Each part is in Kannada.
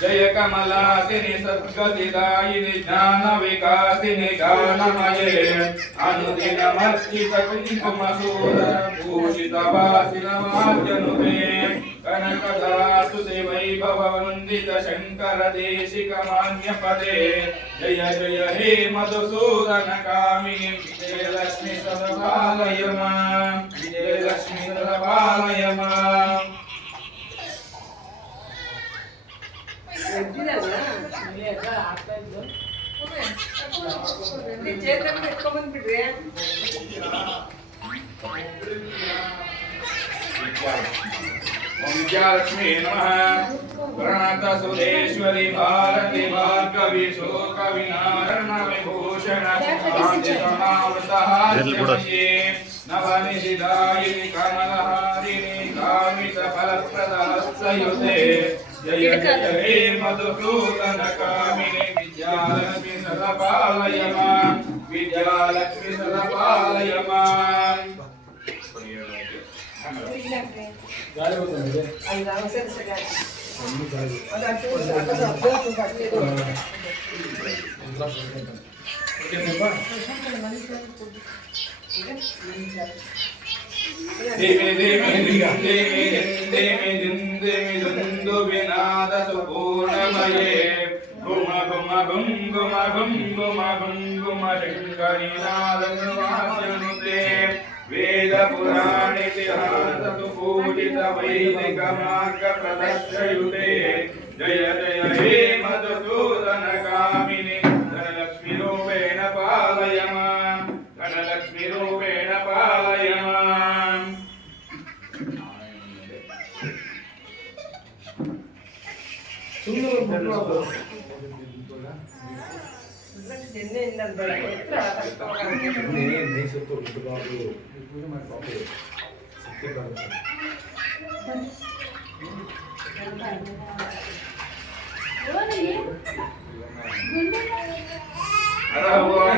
जय कमलासिनि सद्गतिदायिनि ज्ञान विकासिनि गानमये अनुदिनमर्चित कुङ्कुमसूर भूषितवासिनमार्जनुते कनकदासुते वैभववन्दित शङ्कर देशिक मान्यपदे जय जय हे मधुसूदन कामिनि जय लक्ष्मी सदपालय मां जय लक्ष्मी सदपालय मां विद्यालक्ष्मी नमः प्रणत सुरेश्वरी भारती भार्गवी शोक विनारण विभूषण कांति समावृतहास्यमये नवनिधिदायिनि कमलहारिणि कामित फलप्रदहस्तयुते जय जय हे मधुसूदन कामिनि विद्यालक्ष्मी सदपालय मां विद्यालक्ष्मी सदपालय मां गाड़ी होता है अंदाज से गाड़ी देवी देवी देवी देवी देवी दुंदु विनाद सुपूर्णमये गुम गुम गुम गुम गुम गुम गुम गुम शंकरी नाद वासनुते वेद पुराण इतिहास सुपूजित वैदिक मार्ग प्रदर्शयुते जय जय हे मधुसूदन कामिनि धनलक्ष्मी रूपेण पालय मां धनलक्ष्मी रूपेण पालय मां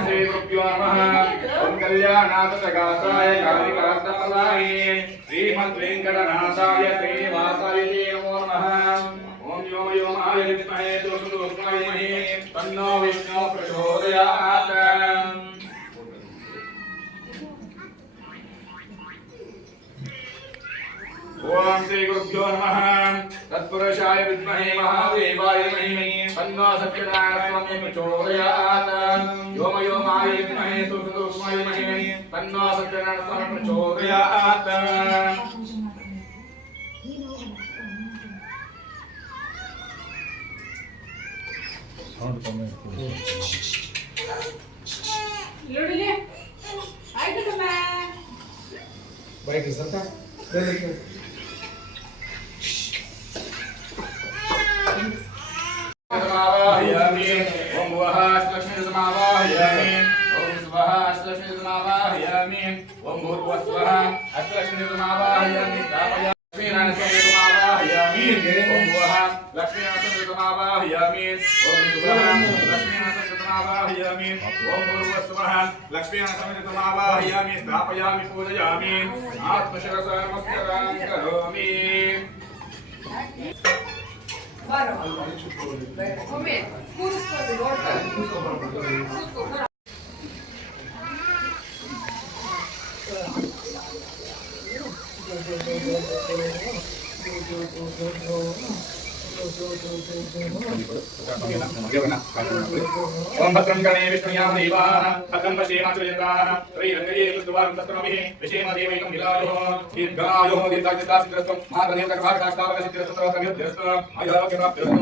श्री गुरुभ्यो नमः ओम कल्याणातगाताय कालिकास्तप्रदायिने श्रीमद्वेंकटनाथाय श्रीनिवासाय नमो नमः ओम यो यो विद्महे दोषदोषाय तन्नो विष्णु प्रचोदयात् ओम श्री गुरुभ्यो नमः तत्पुरुषाय विद्महे महादेवाय धीमहि तन्नो सत्यनारायण स्वामी प्रचोदयात् व्योम व्योमाय विद्महे सूक्ष्मसूक्ष्माय धीमहि तन्नो सत्यनारायण स्वामी प्रचोदयात् लोडले आइतो त मा बाइक सरका समावाहयामि ओम भुवः समावाहयामि ओम स्वः समावाहयामि ओम भूर्भुवः स्वः अष्टलक्ष्मी समावाहयामि स्थापयामि लक्ष्मीनारायण समावाहयामि ओम भुवः लक्ष्मीनारायण समावाहयामि ओम स्वः लक्ष्मीनारायण समावाहयामि ओम भूर्भुवः स्वः लक्ष्मीनारायण समावाहयामि स्थापयामि पूजयामि आत्मशिरसा नमस्कारां करोमि बारो ओमे पुरुष को बोलता ओम भद्रं गणे विष्णुयाम देवाः भद्रं पश्येमाचुर्येन्द्राः श्रीरङ्गये कृत्वां तस्त्रमभिः विषेमदेवैकं विलायोः दीर्घायोः दीर्घायुष्यसिद्धिरस्तु महादेवकर्माकाष्ठावकसिद्धिरस्तु आयुरारोग्यप्राप्तिरस्तु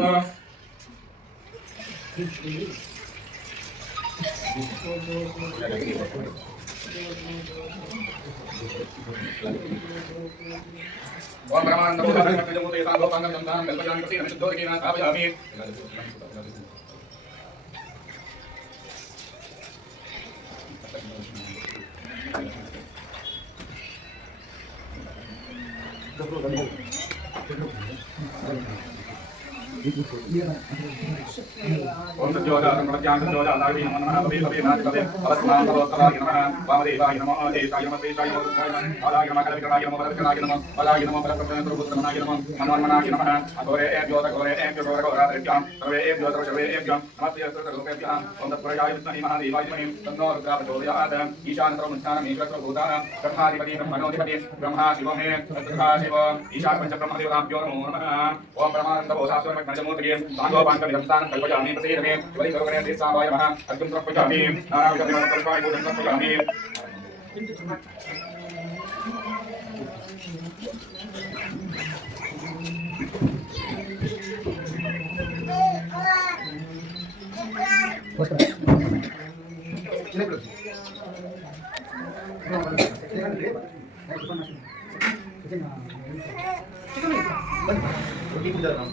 ओम परमानंद भूते सांगो पंगम दंतां कल्पयामि प्रसीद शुद्धोदकेन स्थापयामि ओम सज्जोजा संप्रज्ञान सज्जोजा दावी नमः नमः भवे भवे नाथ भवे अवस्मान् भवत्तराय नमः वामदेवाय नमः देशाय नमः देशाय नमः रुद्राय नमः कालाय नमः कलविकराय नमः वरदकराय नमः बलाय नमः बलप्रभुत्रमनाय नमः मनोन्मनाय नमः अघोरे एभ्यो घोरेभ्यों सर्वे एभ्यो सर्वे एभ्यो नमस्ते सर्वलोकेभ्यः ओम तत्पुरुषाय विद्महे महादेवाय धीमहि तन्नो रुद्रः प्रचोदयात् ईशानतरं मुञ्चानम् ईश्वरसर्वभूतानां ब्रह्माधिपति ब्रह्मणोऽधिपति ब्रह्मा शिवो मे तथा शिव ईशान पञ्चब्रह्मदेवताभ्यो नमो नमः ओम ब्रह्मानन्दभोसास्वरमग्नजमूर्तिगे साङ्गोपाङ्कविधंसानं कल्पयामि प्रसीदमे शिवलिङ्गरूपेण देशावाय नमः अर्जुं समर्पयामि नानाविधपुष्पाणि पूजं समर्पयामि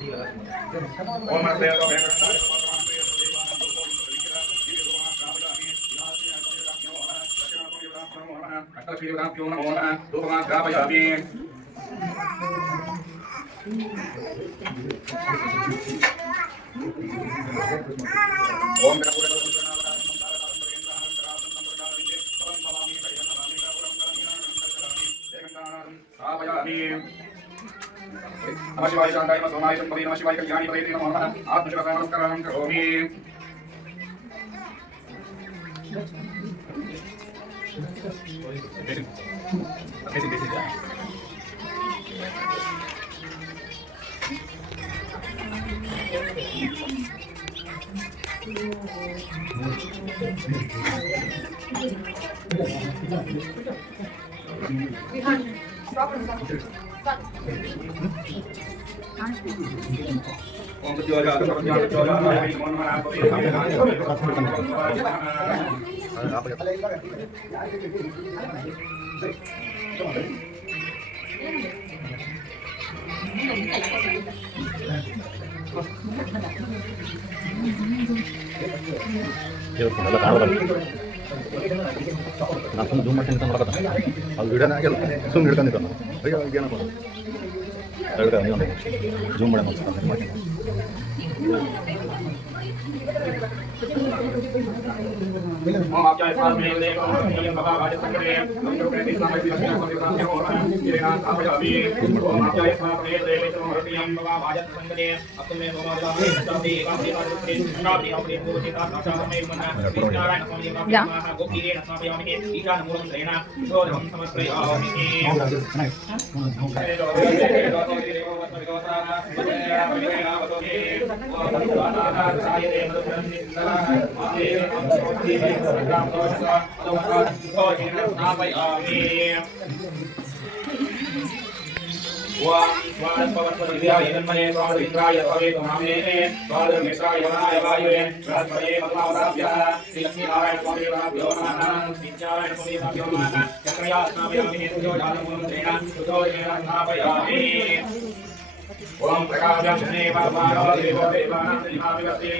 ओम नमस्ते अष्टलक्ष्मीदेवताभ्यो नमो नमः धूपमान् स्थापयामि ओम नमः शिवाय शान्ताय नमः सोमाय शम्भवे नमः शिवाय कल्याणी पदे नमो नमः आत्मशिवसाय नमस्कारं करोमि ओम सज्जोजा सज्जोजा नमो नमः ಎಲ್ಲ ಕಾಣಬಲ್ಲ ನಾನು ಸುಮ್ಮನೆ ಜೂಮ್ ಮಾಡ್ತೀನಿ ಅಂತ ನೋಡಕತ್ತ ಅದು ವಿಡಿಯೋನೇ ಆಗಿಲ್ಲ ಸುಮ್ಮನೆ ಹಿಡ್ಕೊಂಡಿದ್ದ ಅಯ್ಯೋ ಏನಪ್ಪ ಜೂಮ್ ಮಾಡಿ ಮಾಡ್ತೀನಿ ओम आपके पास में ले नियम बाबा वाजे संकटे हम लोग ने इस्लाम की रक्षा को नियम हो रहा है तेरे नाम आप अभी ओम आपके पास में ले नियम बाबा वाजे संकटे अब तुम्हें बाबा वाजे संकटे काम के बाद के नाम अपने को के साथ आशा में मना नारायण स्वामी बाबा महा गोपीरे स्वामी स्वामी के ईशान मूलम सेना जो हम समर्पयामि स्वादस्पवर्षदिव्याय जन्मने स्वादविन्द्राय भवेतु नाम्ने स्वादमित्राय वनाय वायुवे बृहस्पतये पद्मावताभ्यः श्रीलक्ष्मीनारायण स्वामिदेवाभ्यो नमः विद्यारायण स्वामिदेवाभ्यो नमः चक्रया स्नापयामि सुजोजातमूलत्रेण सुजोजेन स्नापयामि ओम प्रकाशं शने परमाणो देवो देवानां श्रीमाविवस्ते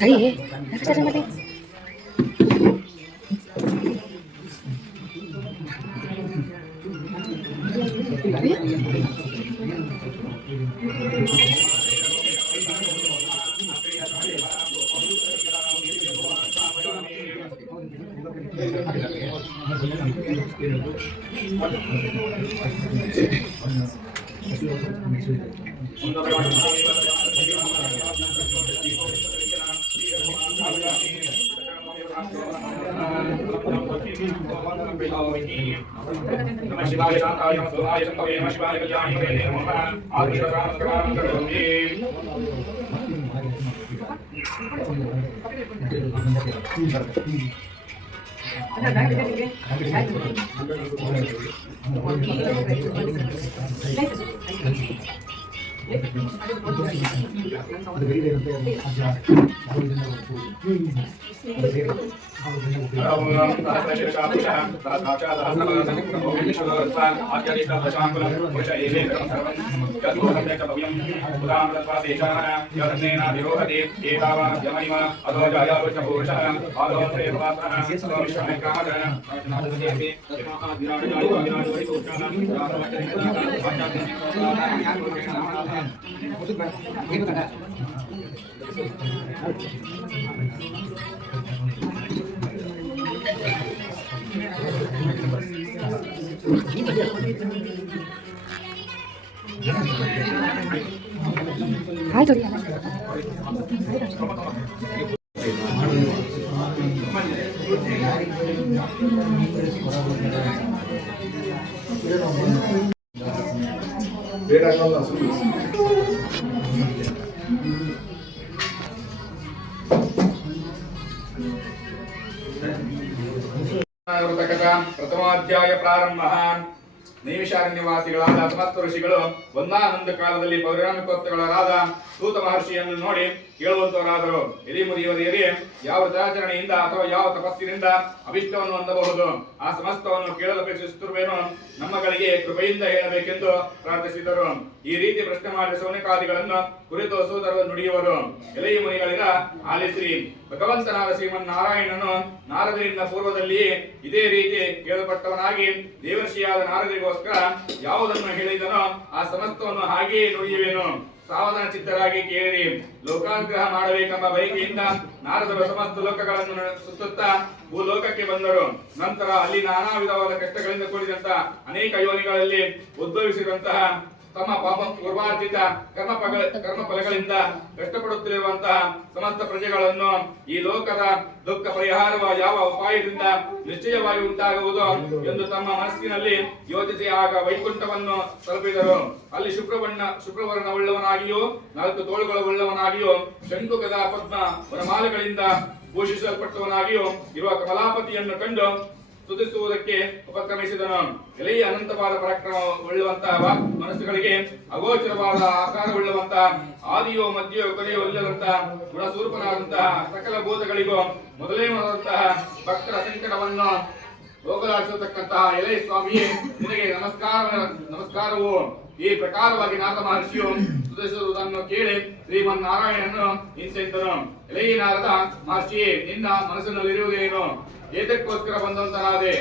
Ahí, mati. शिवाय शांताय सोमाय शंभवे शिवाय कल्याणी नमः आत्मशिवसाय नमस्कारं करोमि ಆಯ್ತು ಬೇಡ ಅನ್ನೋಲ್ಲ ಸುಳ್ಳು. ಪ್ರಥಮಾಧ್ಯಾಯ ಪ್ರಾರಂಭ. ನೈಮಿಷಾರಣ್ಯ ನಿವಾಸಿಗಳಾದ ಸಮಸ್ತ ಋಷಿಗಳು ಒಂದಾನೊಂದು ಕಾಲದಲ್ಲಿ ಪೌರಾಣಿಕೋತ್ತಗಳಾದ ಸೂತ ಮಹರ್ಷಿಯನ್ನು ನೋಡಿ ಕೇಳುವಂತವರಾದರು. ಹಿರಿಮುರಿಯವರಿಯರೇ, ಯಾವ ವ್ರತಾಚರಣೆಯಿಂದ ಅಥವಾ ಯಾವ ತಪಸ್ಸಿನಿಂದ ಅಭಿಷ್ಟವನ್ನು ಹೊಂದಬಹುದು? ಆ ಸಮಸ್ತವನ್ನು ಕೇಳಲು ಅಪೇಕ್ಷಿಸುತ್ತಿರುವೇನೋ, ನಮ್ಮಗಳಿಗೆ ಕೃಪೆಯಿಂದ ಹೇಳಬೇಕೆಂದು ಪ್ರಾರ್ಥಿಸಿದರು. ಈ ರೀತಿ ಪ್ರಶ್ನೆ ಮಾಡಿದ ಶೌನಕಾದಿಗಳನ್ನು ಕುರಿತು ಸೂತರು ನುಡಿಯುವರು. ಎಲೆಯ ಮುನಿಗಳಿರ ಆಲಿಸಿರಿ. ಭಗವಂತನಾದ ಶ್ರೀಮನ್ನಾರಾಯಣನು ನಾರದರಿಂದ ಪೂರ್ವದಲ್ಲಿಯೇ ಇದೇ ರೀತಿ ಕೇಳಲ್ಪಟ್ಟವನಾಗಿ ದೇವರ್ಷಿಯಾದ ನಾರದರಿಗೋಸ್ಕರ ಯಾವುದನ್ನು ಹೇಳಿದನೋ ಆ ಸಮಸ್ತವನ್ನು ಹಾಗೆಯೇ ನುಡಿಯುವೆನು. ಸಾವಧಾನ ಚಿತ್ತರಾಗಿ ಕೇಳಿರಿ. ಲೋಕಾನುಗ್ರಹ ಮಾಡಬೇಕೆಂಬ ಬಯಕೆಯಿಂದ ನಾರದರು ಸಮಸ್ತ ಲೋಕಗಳನ್ನು ಸುತ್ತುತ್ತಾ ಭೂಲೋಕಕ್ಕೆ ಬಂದರು. ನಂತರ ಅಲ್ಲಿ ನಾನಾ ವಿಧವಾದ ಕಷ್ಟಗಳಿಂದ ಕೂಡಿದಂತ ಅನೇಕ ಯೋನಿಗಳಲ್ಲಿ ಉದ್ಭವಿಸಿದಂತಹ ತಮ್ಮ ಪಾಪ ಪೂರ್ವಾರ್ಜಿತ ಕರ್ಮ ಫಲಗಳಿಂದ ಕಷ್ಟಪಡುತ್ತಿರುವಂತಹ ಸಮಸ್ತ ಪ್ರಜೆಗಳನ್ನು ಈ ಲೋಕದ ದುಃಖ ಪರಿಹಾರವ ಯಾವ ಉಪಾಯದಿಂದ ನಿಶ್ಚಯವಾಗಿ ಉಂಟಾಗುವುದು ಎಂದು ತಮ್ಮ ಮನಸ್ಸಿನಲ್ಲಿ ಯೋಚಿಸಿ ಆಗ ವೈಕುಂಠವನ್ನು ತಲುಪಿದರು. ಅಲ್ಲಿ ಶುಭ್ರವರ್ಣವುಳ್ಳವನಾಗಿಯೂ 4 ತೋಳುಗಳುಳ್ಳವನಾಗಿಯೂ ಶಂಕು ಗದಾ ಪದ್ಮ ವನಮಾಲೆಗಳಿಂದ ಭೂಷಿಸಲ್ಪಟ್ಟವನಾಗಿಯೂ ಇರುವ ಕಮಲಾಪತಿಯನ್ನು ಕಂಡು ಸ್ತುತಿಸುವುದಕ್ಕೆ ಉಪಕ್ರಮಿಸಿದನು. ಎಲೆಯ ಅನಂತವಾದ ಪರಾಕ್ರಮವುಳ್ಳುವಂತಹ ಮನಸ್ಸುಗಳಿಗೆ ಅಗೋಚರವಾದ ಆಕಾರವುಳ್ಳುವಂತಹ ಆದಿಯೋ ಮಧ್ಯವೋ ಕೊನೆಯೋ ಇಲ್ಲದಂತಹ ಗುಣಸ್ವರೂಪನಾದಂತಹ ಸಕಲ ಭೂತಗಳಿಗೂ ಮೊದಲೇ ಮೊದಲಂತಹ ಭಕ್ತರ ಸಂಕಟವನ್ನು ಹೋಗಲಾಡಿಸತಕ್ಕಂತಹ ಎಲೆ ಸ್ವಾಮಿಯೇ, ನಿನಗೆ ನಮಸ್ಕಾರವು. ಈ ಪ್ರಕಾರವಾಗಿ ನಾರದ ಮಹರ್ಷಿಯು ಸ್ತುತಿಸುವುದನ್ನು ಕೇಳಿ ಶ್ರೀಮನ್ನಾರಾಯಣನು ಇಂತೆಂದನು. ಎಲೆಯ ನಾರದ ಮಹರ್ಷಿಯೇ, ನಿನ್ನ ಮನಸ್ಸಿನಲ್ಲಿರುವುದೇನು? ಏತಕ್ಕೋಸ್ಕರ ಬಂದಂತನಾದೆ?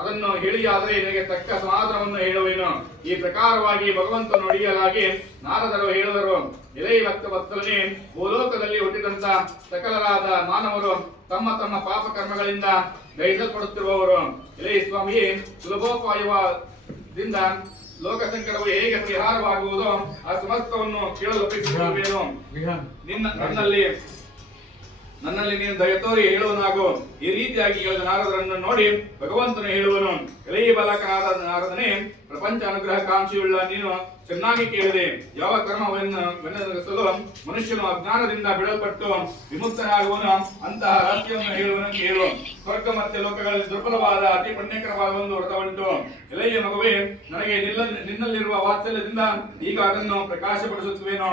ಅದನ್ನು ಹೇಳಿಯಾದರೆ ನಿನಗೆ ತಕ್ಕ ಸಮಾಧಾನವನ್ನು ಹೇಳುವೆನು. ಈ ಪ್ರಕಾರವಾಗಿ ಭಗವಂತನು ನುಡಿಯಲಾಗಿ ನಾರದರು ಹೇಳಿದರು. ಎಲೈ ಭಕ್ತವತ್ಸಲನೇ, ಭೂಲೋಕದಲ್ಲಿ ಹುಟ್ಟಿದಂತ ಸಕಲರಾದ ಮಾನವರು ತಮ್ಮ ತಮ್ಮ ಪಾಪ ಕರ್ಮಗಳಿಂದ ದಹಿಸಲ್ಪಡುತ್ತಿರುವವರು. ಎಲೈ ಸ್ವಾಮಿಯೇ, ಸುಲಭೋಪಾಯದಿಂದ ಲೋಕ ಸಂಕಟವು ಹೇಗೆ ಪರಿಹಾರವಾಗುವುದೋ ಆ ಸಮಸ್ತವನ್ನು ಕೇಳಲು ಅಪೇಕ್ಷಿಸುತ್ತೇನು. ನನ್ನಲ್ಲಿ ನೀನು ದಯತೋರಿ ಹೇಳುವನಾಗು. ಈ ರೀತಿಯಾಗಿ ಹೇಳಿದ ನಾರದರನ್ನು ನೋಡಿ ಭಗವಂತನು ಹೇಳುವನು. ಎಲೆಯ ಬಾಲಕನಾದ ನಾರದನೇ, ಪ್ರಪಂಚ ಅನುಗ್ರಹ ಕಾಂಕ್ಷಿಯುಳ್ಳ ನೀನು ಚೆನ್ನಾಗಿ ಕೇಳಿದೆ. ಯಾವ ಕರ್ಮವೆನ್ನರಿಸಲು ಮನುಷ್ಯನು ಅಜ್ಞಾನದಿಂದ ಬಿಡಲ್ಪಟ್ಟು ವಿಮುಕ್ತನಾಗುವನು ಅಂತಹ ರಹಸ್ಯವನ್ನು ಹೇಳುವನು ಕೇಳು. ಸ್ವರ್ಗ ಮತ್ತೆ ಲೋಕಗಳಲ್ಲಿ ದುರ್ಬಲವಾದ ಅತಿ ಪುಣ್ಯಕರವಾದ ಒಂದು ವ್ರತವುಂಟು. ಎಲೆಯ ಮಗುವೆ, ನನಗೆ ನಿನ್ನಲ್ಲಿರುವ ವಾತ್ಸಲ್ಯದಿಂದ ಈಗ ಅದನ್ನು ಪ್ರಕಾಶಪಡಿಸುತ್ತೇನೋ.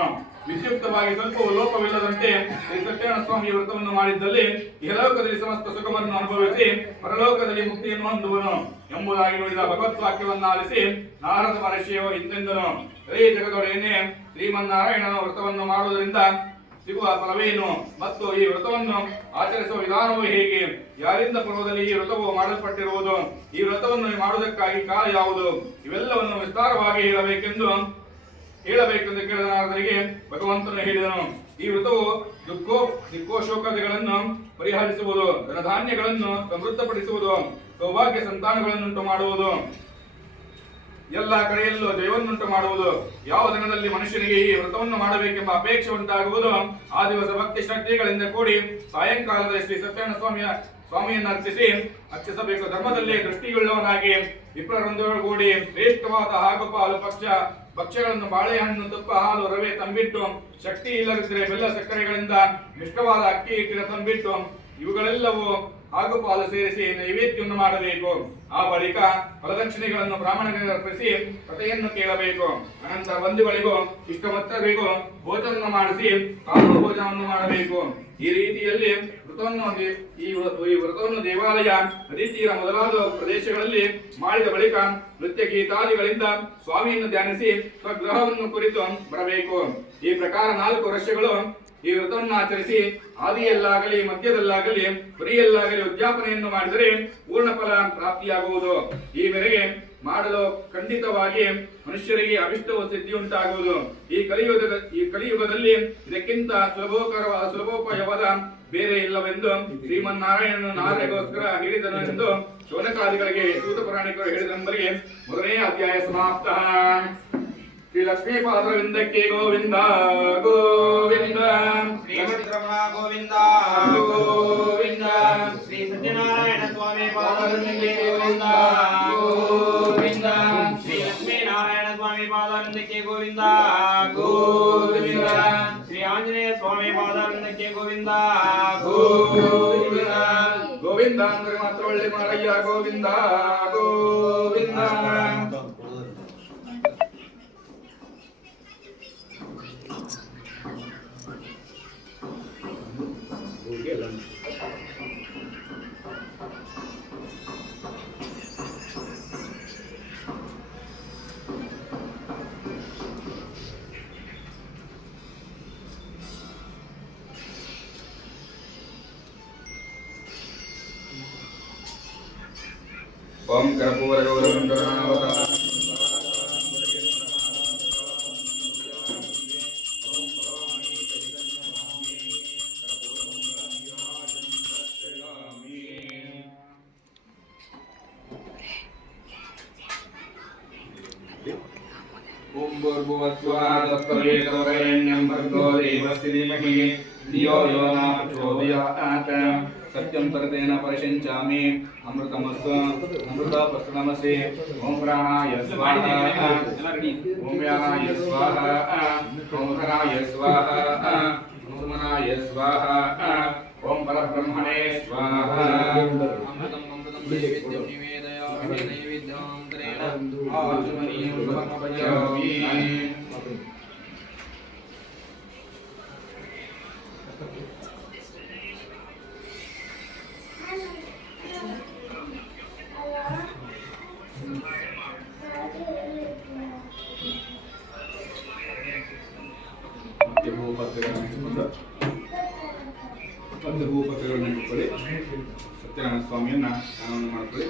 ವಿದ್ಯುಕ್ತವಾಗಿ ಸ್ವಲ್ಪವೂ ಲೋಪವಿಲ್ಲದಂತೆ ಶ್ರೀ ಸತ್ಯನಾರಾಯಣ ಸ್ವಾಮಿ ವ್ರತವನ್ನು ಮಾಡಿದ್ದಲ್ಲಿ ಇಹಲೋಕದಲ್ಲಿ ಸಮಸ್ತ ಸುಖವನ್ನು ಅನುಭವಿಸಿ ಪರಲೋಕದಲ್ಲಿ ಮುಕ್ತಿಯನ್ನು ಹೊಂದುವನು ಎಂಬುದಾಗಿ ನುಡಿದ ಭಗವದ್ವಾಕ್ಯವನ್ನು ಆಲಿಸಿ ನಾರದ ಮಹರ್ಷಿಯು ಇಂತೆಂದನು. ಈ ಜಗದೊಡೆಯನ್ನೇ, ಶ್ರೀಮನ್ನಾರಾಯಣನ ವ್ರತವನ್ನು ಮಾಡುವುದರಿಂದ ಸಿಗುವ ಫಲವೇನು ಮತ್ತು ಈ ವ್ರತವನ್ನು ಆಚರಿಸುವ ವಿಧಾನವು ಹೇಗೆ? ಯಾರಿಂದ ಪೂರ್ವದಲ್ಲಿ ಈ ವ್ರತವು ಮಾಡಲ್ಪಟ್ಟಿರುವುದು? ಈ ವ್ರತವನ್ನು ಮಾಡುವುದಕ್ಕಾಗಿ ಕಾಲ ಯಾವುದು? ಇವೆಲ್ಲವನ್ನು ವಿಸ್ತಾರವಾಗಿ ಹೇಳಬೇಕೆಂದು ಕೇಳಿದ ನಾರದರಿಗೆ ಭಗವಂತನು ಹೇಳಿದನು. ಈ ವ್ರತವು ದಿಕ್ಕೋಶೋಕಾದಿಗಳನ್ನು ಪರಿಹರಿಸುವುದು, ಧನಧಾನ್ಯಗಳನ್ನು ಸಮೃದ್ಧಪಡಿಸುವುದು, ಸೌಭಾಗ್ಯ ಸಂತಾನಗಳನ್ನುಂಟು ಮಾಡುವುದು, ಎಲ್ಲ ಕಡೆಯಲ್ಲೂ ಜಯವನ್ನುಂಟು ಮಾಡುವುದು. ಯಾವ ದಿನದಲ್ಲಿ ಮನುಷ್ಯನಿಗೆ ಈ ವ್ರತವನ್ನು ಮಾಡಬೇಕೆಂಬ ಅಪೇಕ್ಷೆ ಉಂಟಾಗುವುದು ಆ ದಿವಸ ಭಕ್ತಿ ಶ್ರದ್ಧೆಗಳಿಂದ ಕೂಡಿ ಸಾಯಂಕಾಲದ ಶ್ರೀ ಸತ್ಯನಾರಾಯಣ ಸ್ವಾಮಿಯನ್ನು ಅರ್ಚಿಸಬೇಕು. ಧರ್ಮದಲ್ಲಿ ದೃಷ್ಟಿಯುಳ್ಳವನಾಗಿ ವಿಪ್ರರೊಂದಿಗೂಡಿ ಶ್ರೇಷ್ಠವಾದ ಹಾಗೂ ಪಾಲು ಪಕ್ಷ ಭಕ್ಷ್ಯಗಳನ್ನು ಬಾಳೆಹಣ್ಣು, ತುಪ್ಪ, ಹಾಲು, ರವೆ ತಂಬಿಟ್ಟು, ಶಕ್ತಿ ಇಲ್ಲದಿದ್ದರೆ ಬೆಲ್ಲ ಸಕ್ಕರೆಗಳಿಂದ ಮಿಶ್ರವಾದ ಅಕ್ಕಿ ಹಿಟ್ಟಿನ ತಂಬಿಟ್ಟು ಇವುಗಳೆಲ್ಲವೂ ಹಾಗೂ ಪಾಲು ಸೇರಿಸಿ ನೈವೇದ್ಯವನ್ನು ಮಾಡಬೇಕು. ಆ ಬಳಿಕ ಫಲದಕ್ಷಿಣೆಗಳನ್ನು ಬ್ರಾಹ್ಮಣರಿಗೆ ಅರ್ಪಿಸಿ ಕಥೆಯನ್ನು ಕೇಳಬೇಕು. ಅನಂತರ ಬಂಧುಗಳಿಗೂ ಇಷ್ಟಮತ್ತರಿಗೂ ಭೋಜನವನ್ನು ಮಾಡಿಸಿ ತಾನು ಭೋಜನವನ್ನು ಮಾಡಬೇಕು. ಈ ರೀತಿಯಲ್ಲಿ ಈ ವ್ರತವನ್ನು ದೇವಾಲಯ, ನದಿ ತೀರ ಮೊದಲಾದ ಪ್ರದೇಶಗಳಲ್ಲಿ ಮಾಡಿದ ಬಳಿಕ ನೃತ್ಯ ಗೀತಾದಿಗಳಿಂದ ಸ್ವಾಮಿಯನ್ನು ಧ್ಯಾನಿಸಿ ಸ್ವಗೃಹವನ್ನು ಕುರಿತು ಬರಬೇಕು. ಈ ಪ್ರಕಾರ 4 ವರ್ಷಗಳು ಈ ವ್ರತವನ್ನು ಆಚರಿಸಿ ಆದಿಯಲ್ಲಾಗಲಿ ಮಧ್ಯದಲ್ಲಾಗಲಿ ಕೊನೆಯಲ್ಲಾಗಲಿ ಉದ್ಯಾಪನೆಯನ್ನು ಮಾಡಿದರೆ ಪೂರ್ಣ ಫಲ ಪ್ರಾಪ್ತಿಯಾಗುವುದು. ಈ ಮೇರೆಗೆ ಮಾಡಲು ಖಂಡಿತವಾಗಿ ಮನುಷ್ಯರಿಗೆ ಅಭಿಷ್ಟವ ಸಿದ್ಧಿ ಉಂಟಾಗುವುದು. ಈ ಕಲಿಯುಗದಲ್ಲಿ ಇದಕ್ಕಿಂತ ಸುಲಭೋಪಾಯವಾದ ಬೇರೆ ಇಲ್ಲವೆಂದು ಶ್ರೀಮನ್ನಾರಾಯಣನು ನಾರಗೋಸ್ಕರ ಹೇಳಿದನು ಎಂದು ಶೌನಕಾದಿಗಳಿಗೆ ಸೂತ ಪುರಾಣಿಕರು ಹೇಳಿದರೆಂಬರಿಗೆ 1ನೇ ಅಧ್ಯಾಯ ಸಮಾಪ್ತ. ಶ್ರೀ ಲಕ್ಷ್ಮೀಪಾದರವಿಂದಕ್ಕೆ ಗೋವಿಂದ ಗೋವಿಂದ, ಶ್ರೀ ವೆಂಕಟರಮಣ ಗೋವಿಂದ ಗೋವಿಂದ, ಶ್ರೀ ಸತ್ಯನಾರಾಯಣ ಸ್ವಾಮಿ ಪಾದವೃಂದಕ್ಕೆ ಗೋವಿಂದ ಗೋವಿಂದ, ಶ್ರೀ ಲಕ್ಷ್ಮೀನಾರಾಯಣ ಸ್ವಾಮಿ ಪಾದವೃಂದಕ್ಕೆ ಗೋವಿಂದ ಗೋವಿಂದ, ಶ್ರೀ ಆಂಜನೇಯ ಸ್ವಾಮಿ ಪಾದವೃಂದಕ್ಕೆ ಗೋವಿಂದ ಗೋವಿಂದ. ಗೋವಿಂದ ಅಂದ್ರೆ ಮಾತ್ರ ಒಳ್ಳೆ ಮಾರಯ್ಯ. ಗೋವಿಂದ ಗೋವಿಂದ. ಓಂ ಕರ್ಪೂರ ಗೌರವಂ ಕರುಣಾವತಾರಂ ಓಂ ಭೂರ್ಭುವಸ್ವಾಹ ತತ್ಸವಿತುರ್ವರೆಣ್ಯಂ ಭರ್ಗೋ ದೇವಸ್ಯ ಧೀಮಹಿ ಧಿಯೋ ಯೋ ನ ಪ್ರಚೋದಯಾತ್. ಸತ್ಯಂ ತರತೇನ ಪರಿಶಂಚಾಮಿ ಅಮೃತಮಸ್ತು ಅಮೃತಪಸ್ತನಮಸಿ. ಓಂ ಪ್ರಾಣಾಯ ಸ್ವಾಹ, ಓಂ ವ್ಯಾನಾಯ ಸ್ವಾಹ, ಓಂ ಧನಾಯ ಸ್ವಾಹ, ಓಂ ಮನಾಯ ಸ್ವಾಹ, ಓಂ ಪರಬ್ರಹ್ಮಣೇ ಸ್ವಾಹ. ಅಮೃತಂ ನೈವೇದ್ಯಂ ನಿವೇದಯಾಮಿ ನೈವೇದ್ಯಾಂತರೇಣ ಆಚಮನೀಯಂ ಸಮರ್ಪಯಾಮಿ. ಪಂಚಭೂಪತ್ರಗಳನ್ನು ಇಟ್ಕೊಳ್ಳಿ. ಸತ್ಯನಾರಾಯಣ ಸ್ವಾಮಿಯನ್ನ ಸ್ನಾನವನ್ನು ಮಾಡ್ಕೊಳ್ಳಿ.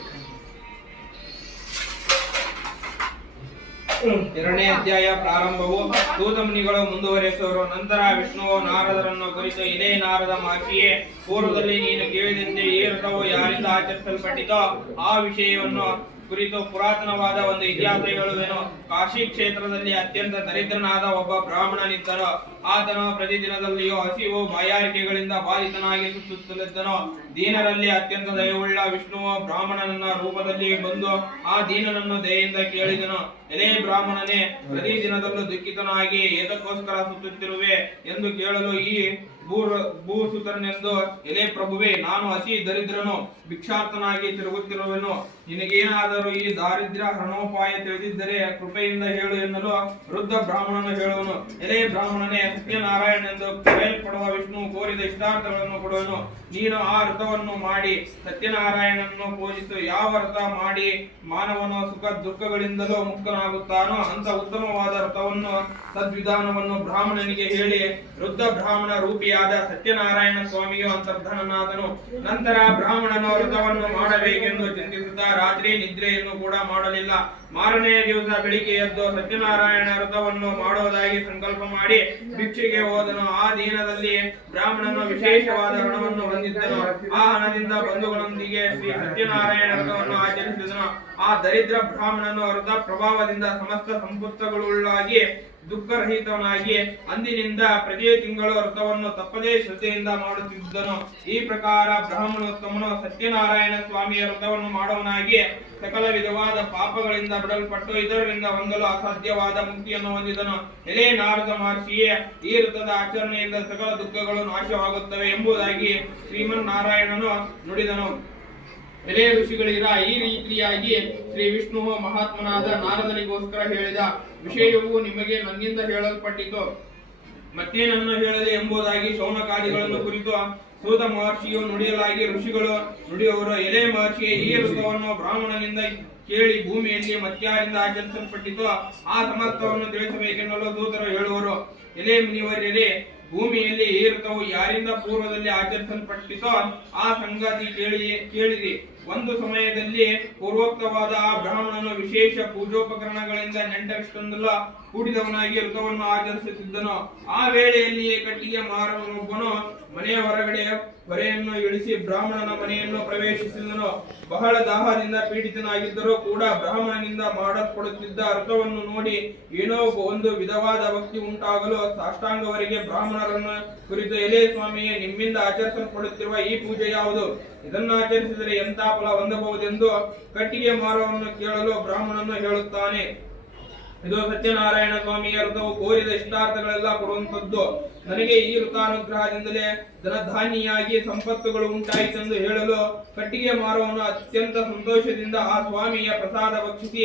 2ನೇ ಅಧ್ಯಾಯ ಪ್ರಾರಂಭವು. ಸೂತ ಮುನಿಗಳು ಮುಂದುವರೆಸುವರು. ನಂತರ ವಿಷ್ಣುವು ನಾರದರನ್ನು ಕುರಿತು, ಇದೇ ನಾರದ ಮಹರ್ಷಿಯೇ, ಪೂರ್ವದಲ್ಲಿ ನೀನು ಕೇಳಿದಂತೆ ಈ ವ್ರತವು ಯಾರಿಂದ ಆಚರಿಸಲ್ಪಟ್ಟಿತೋ ಆ ವಿಷಯವನ್ನು ಕುರಿತು ಪುರಾತನವಾದ ಒಂದು ಇತಿಹಾಸ ಹೇಳುವೆನು. ಕಾಶಿ ಕ್ಷೇತ್ರದಲ್ಲಿ ಅತ್ಯಂತ ದರಿದ್ರನಾದ ಒಬ್ಬ ಬ್ರಾಹ್ಮಣನಿದ್ದನು. ಆತನು ಪ್ರತಿದಿನದಲ್ಲಿಯೂ ಹಸಿವು ಬಾಯಾರಿಕೆಗಳಿಂದ ಬಾಧಿತನಾಗಿ ಸುತ್ತುತ್ತಲಿದ್ದನು. ದೀನರಲ್ಲಿ ಅತ್ಯಂತ ದಯವುಳ್ಳ ವಿಷ್ಣುವು ಬ್ರಾಹ್ಮಣನ ರೂಪದಲ್ಲಿ ಬಂದು ಆ ದೀನನನ್ನು ದಯೆಯಿಂದ ಕೇಳಿದನು. ಎಲೆ ಬ್ರಾಹ್ಮಣನೇ, ಪ್ರತಿದಿನದಲ್ಲೂ ದುಃಖಿತನಾಗಿ ಏತಕ್ಕೋಸ್ಕರ ಸುತ್ತುತ್ತಿರುವೆ ಎಂದು ಕೇಳಲು ಈ ಭೂಸುತನೆಂದು, ಎಲೆ ಪ್ರಭುವೆ, ನಾನು ಅತಿ ದರಿದ್ರನು, ಭಿಕ್ಷಾರ್ಥನಾಗಿ ತಿರುಗುತ್ತಿರುವೆನು. ನಿನಗೇನಾದರೂ ಈ ದಾರಿದ್ರ್ಯ ಹರಣೋಪಾಯ ತಿಳಿದಿದ್ದರೆ ಕೃಪೆಯಿಂದ ಹೇಳು ಎನ್ನಲು ವೃದ್ಧ ಬ್ರಾಹ್ಮಣನು ಹೇಳುವನು. ಎಲೆ ಬ್ರಾಹ್ಮಣನೇ, ಸತ್ಯನಾರಾಯಣನೆಂದು ಕರೆಯಲ್ಪಡುವ ವಿಷ್ಣು ಕೋರಿದ ಇಷ್ಟಾರ್ಥಗಳನ್ನು ಕೊಡುವನು. ನೀನು ಆ ವ್ರತವನ್ನು ಮಾಡಿ ಸತ್ಯನಾರಾಯಣನನ್ನು ಪೂಜಿಸು. ಯಾವ ವ್ರತ ಮಾಡಿ ಮಾನವನು ಸುಖ ದುಃಖಗಳಿಂದಲೂ ಮುಕ್ತನಾಗುತ್ತಾನೋ ಅಂತ ಉತ್ತಮವಾದ ವ್ರತವನ್ನು ಸದ್ವಿಧಾನವನ್ನು ಬ್ರಾಹ್ಮಣನಿಗೆ ಹೇಳಿ ವೃದ್ಧ ಬ್ರಾಹ್ಮಣ ರೂಪಿಯಾದ ಸತ್ಯನಾರಾಯಣ ಸ್ವಾಮಿಯು ಅಂತರ್ಧನನಾದನು. ನಂತರ ಬ್ರಾಹ್ಮಣನು ವ್ರತವನ್ನು ಮಾಡಬೇಕೆಂದು ಚಿಂತಿಸುತ್ತಾ ರಾತ್ರಿ ನಿದ್ರೆಯನ್ನು ಕೂಡ ಮಾಡಲಿಲ್ಲ. ಮಾರನೆಯ ದಿವಸ ಬೆಳಿಗ್ಗೆ ಎದ್ದು ಸತ್ಯನಾರಾಯಣ ವ್ರತವನ್ನು ಮಾಡುವುದಾಗಿ ಸಂಕಲ್ಪ ಮಾಡಿ ಭಿಕ್ಷೆಗೆ ಹೋದನು. ಆ ದಿನದಲ್ಲಿ ಬ್ರಾಹ್ಮಣನು ವಿಶೇಷವಾದ ಹಣವನ್ನು ಹೊಂದಿದ್ದನು. ಆ ಹಣದಿಂದ ಬಂಧುಗಳೊಂದಿಗೆ ಶ್ರೀ ಸತ್ಯನಾರಾಯಣ ವ್ರತವನ್ನು ಆಚರಿಸಿದನು. ಆ ದರಿದ್ರ ಬ್ರಾಹ್ಮಣನು ವ್ರತ ಪ್ರಭಾವದಿಂದ ಸಮಸ್ತ ಸಂಪತ್ತುಗಳುಳ್ಳಾಗಿ ದುಃಖರಹಿತನಾಗಿ ಅಂದಿನಿಂದ ಪ್ರತಿ ತಿಂಗಳು ವ್ರತವನ್ನು ತಪ್ಪದೇ ಶ್ರದ್ಧೆಯಿಂದ ಮಾಡುತ್ತಿದ್ದನು. ಈ ಪ್ರಕಾರ ಬ್ರಾಹ್ಮಣೋತ್ತಮನು ಸತ್ಯನಾರಾಯಣ ಸ್ವಾಮಿಯ ವ್ರತವನ್ನು ಮಾಡುವನಾಗಿ ಸಕಲ ವಿಧವಾದ ಪಾಪಗಳಿಂದ ಬಿಡಲ್ಪಟ್ಟು ಇದರಿಂದ ಹೊಂದಲು ಅಸಾಧ್ಯವಾದ ಮುಕ್ತಿಯನ್ನು ಹೊಂದಿದನು. ಎಲೆ ನಾರದ ಮಹರ್ಷಿಯೇ, ಈ ವ್ರತದ ಆಚರಣೆಯಿಂದ ಸಕಲ ದುಃಖಗಳು ನಾಶವಾಗುತ್ತವೆ ಎಂಬುದಾಗಿ ಶ್ರೀಮನ್ನಾರಾಯಣನು ನುಡಿದನು. ಎಲೆ ಋಷಿಗಳಿರ, ಈ ರೀತಿಯಾಗಿ ಶ್ರೀ ವಿಷ್ಣು ಮಹಾತ್ಮನಾದ ನಾರದನಿಗೋಸ್ಕರ ಹೇಳಿದ ವಿಷಯವು ನಿಮಗೆ ನನ್ನಿಂದ ಹೇಳಲ್ಪಟ್ಟಿತು, ಮತ್ತೇನನ್ನು ಹೇಳದೆ ಎಂಬುದಾಗಿ ಶೌನಕಾದಿಗಳನ್ನು ಕುರಿತು ಸೂತ ಮಹರ್ಷಿಯು ನುಡಿಯಲಾಗಿ ಋಷಿಗಳು ನುಡಿಯುವರು. ಎಲೆ ಮಹರ್ಷಿಯೇ, ಈ ಋತುವನ್ನು ಬ್ರಾಹ್ಮಣನಿಂದ ಕೇಳಿ ಭೂಮಿಯಲ್ಲಿ ಮತ್ಯಾರಿಂದ ಆಚರಿಸಲ್ಪಟ್ಟಿತು, ಆ ಸಮಸ್ತವನ್ನು ತಿಳಿಸಬೇಕೆನ್ನಲು ಸೂತರು ಹೇಳುವರು. ಎಲೆ ಮುನಿವರ್ಯರೇ, ಭೂಮಿಯಲ್ಲಿ ಈ ಋತವು ಯಾರಿಂದ ಪೂರ್ವದಲ್ಲಿ ಆಚರಿಸಲ್ಪಟ್ಟಿತೋ ಆ ಸಂಗತಿ ಕೇಳಿರಿ. ಒಂದು ಸಮಯದಲ್ಲಿ ಪೂರ್ವೋಕ್ತವಾದ ಆ ಬ್ರಾಹ್ಮಣನು ವಿಶೇಷ ಪೂಜೋಪಕರಣಗಳಿಂದ ನೆಂಟರಿಷ್ಟೊಂದಲ್ಲ ಕೂಡಿದವನಾಗಿ ಋತವನ್ನು ಆಚರಿಸುತ್ತಿದ್ದನು. ಆ ವೇಳೆಯಲ್ಲಿಯೇ ಕಟ್ಟಿಗೆ ಮಾರವನೊಬ್ಬನು ಮನೆಯ ಹೊರಗಡೆ ಹೊರೆಯನ್ನು ಇಳಿಸಿ ಬ್ರಾಹ್ಮಣನ ಮನೆಯನ್ನು ಪ್ರವೇಶಿಸಿದನು. ಬಹಳ ದಾಹದಿಂದ ಪೀಡಿತನಾಗಿದ್ದರೂ ಕೂಡ ಬ್ರಾಹ್ಮಣನಿಂದ ಮಾಡಲ್ಪಡುತ್ತಿದ್ದ ಋತವನ್ನು ನೋಡಿ ಏನೋ ಒಂದು ವಿಧವಾದ ಭಕ್ತಿ ಉಂಟಾಗಲು ಸಾಷ್ಟಾಂಗವರೆಗೆ ಬ್ರಾಹ್ಮಣರನ್ನು ಕುರಿತು, ಎಲೆ ಸ್ವಾಮಿಯೇ, ನಿಮ್ಮಿಂದ ಆಚರಿಸಲ್ಪಡುತ್ತಿರುವ ಈ ಪೂಜೆ ಯಾವುದು? ಇದನ್ನು ಆಚರಿಸಿದರೆ ಎಂಥ ಫಲ ಹೊಂದಬಹುದೆಂದು ಕಟ್ಟಿಗೆ ಮಾರವನ್ನು ಕೇಳಲು ಬ್ರಾಹ್ಮಣನು ಹೇಳುತ್ತಾನೆ. ಇದು ಸತ್ಯನಾರಾಯಣ ಸ್ವಾಮಿಯ ವ್ರತವು ಕೋರಿದ ಇಷ್ಟಾರ್ಥಗಳೆಲ್ಲ ಕೊಡುವಂಥದ್ದು. ನನಗೆ ಈ ವ್ರತಾನುಗ್ರಹದಿಂದಲೇ ಧನಧಾನ್ಯಾಗಿ ಸಂಪತ್ತುಗಳು ಉಂಟಾಯಿತೆಂದು ಹೇಳಲು ಕಟ್ಟಿಗೆ ಮಾರುವವನು ಅತ್ಯಂತ ಸಂತೋಷದಿಂದ ಆ ಸ್ವಾಮಿಯ ಪ್ರಸಾದ ಭಕ್ಷಿಸಿ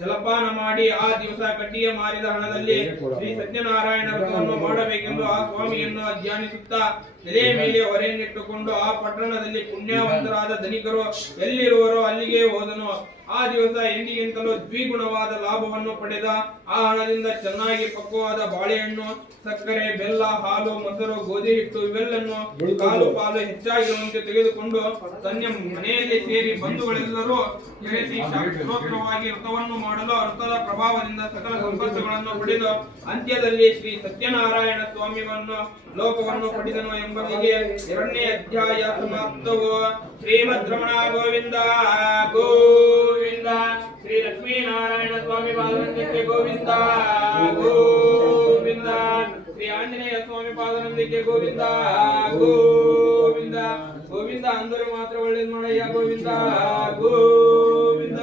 ಜಲಪಾನ ಮಾಡಿ ಆ ದಿವಸ ಕಟ್ಟಿಗೆ ಮಾರಿದ ಹಣದಲ್ಲಿ ಶ್ರೀ ಸತ್ಯನಾರಾಯಣ ವ್ರತವನ್ನು ಮಾಡಬೇಕೆಂದು ಆ ಸ್ವಾಮಿಯನ್ನು ಧ್ಯಾನಿಸುತ್ತಾ ಎದೆ ಮೇಲೆ ಹೊರೆಯನ್ನಿಟ್ಟುಕೊಂಡು ಆ ಪಟ್ಟಣದಲ್ಲಿ ಪುಣ್ಯವಂತರಾದ ಧನಿಕರು ಎಲ್ಲಿರುವರೋ ಅಲ್ಲಿಗೆ ಹೋದನು. ಆ ದಿವಸ ಎಂದಿಗಿಂತಲೂ ದ್ವಿಗುಣವಾದ ಲಾಭವನ್ನು ಪಡೆದ ಆ ಹಣದಿಂದ ಚೆನ್ನಾಗಿ ಪಕ್ವವಾದ ಬಾಳೆಹಣ್ಣು, ಸಕ್ಕರೆ, ಬೆಲ್ಲ, ಹಾಲು, ಮೊಸರು, ಗೋಧಿ ಹಿಟ್ಟು ಇವೆಲ್ಲನ್ನು ಕಾಲು ಪಾಲು ಹೆಚ್ಚಾಗಿರುವಂತೆ ತೆಗೆದುಕೊಂಡು ತನ್ನ ಮನೆಯಲ್ಲಿ ಸೇರಿ ಬಂಧುಗಳೆಲ್ಲರೂ ಸೇರಿಸಿ ಶಾಸ್ತ್ರೋಕ್ತವಾಗಿ ವ್ರತವನ್ನು ಮಾಡಲು ವ್ರತದ ಪ್ರಭಾವದಿಂದ ಸಕಲ ಸಂಪತ್ತುಗಳನ್ನು ಪಡೆದು ಅಂತ್ಯದಲ್ಲಿ ಶ್ರೀ ಸತ್ಯನಾರಾಯಣ ಸ್ವಾಮಿಯನ್ನು ಲೋಕವನ್ನು ಪಡೆದನು ಎಂಬುದಿಗೆ 2ನೇ ಅಧ್ಯಾಯ ಸಮಾಪ್ತವು. ಶ್ರೀಮದ್ ರಮಣ ಗೋವಿಂದ ಗೋವಿಂದ. ಶ್ರೀ ಲಕ್ಷ್ಮೀನಾರಾಯಣ ಸ್ವಾಮಿ ಪಾದನಂದಿಕೆ ಗೋವಿಂದ ಗೋವಿಂದ. ಶ್ರೀ ಆಂಜನೇಯ ಸ್ವಾಮಿ ಪಾದನಂದಿಕೆ ಗೋವಿಂದ ಗೋವಿಂದ ಗೋವಿಂದ. ಅಂದರು ಮಾತ್ರ ಒಳ್ಳೇದು ಮಾಡಯ್ಯ ಗೋವಿಂದ ಗೋವಿಂದ.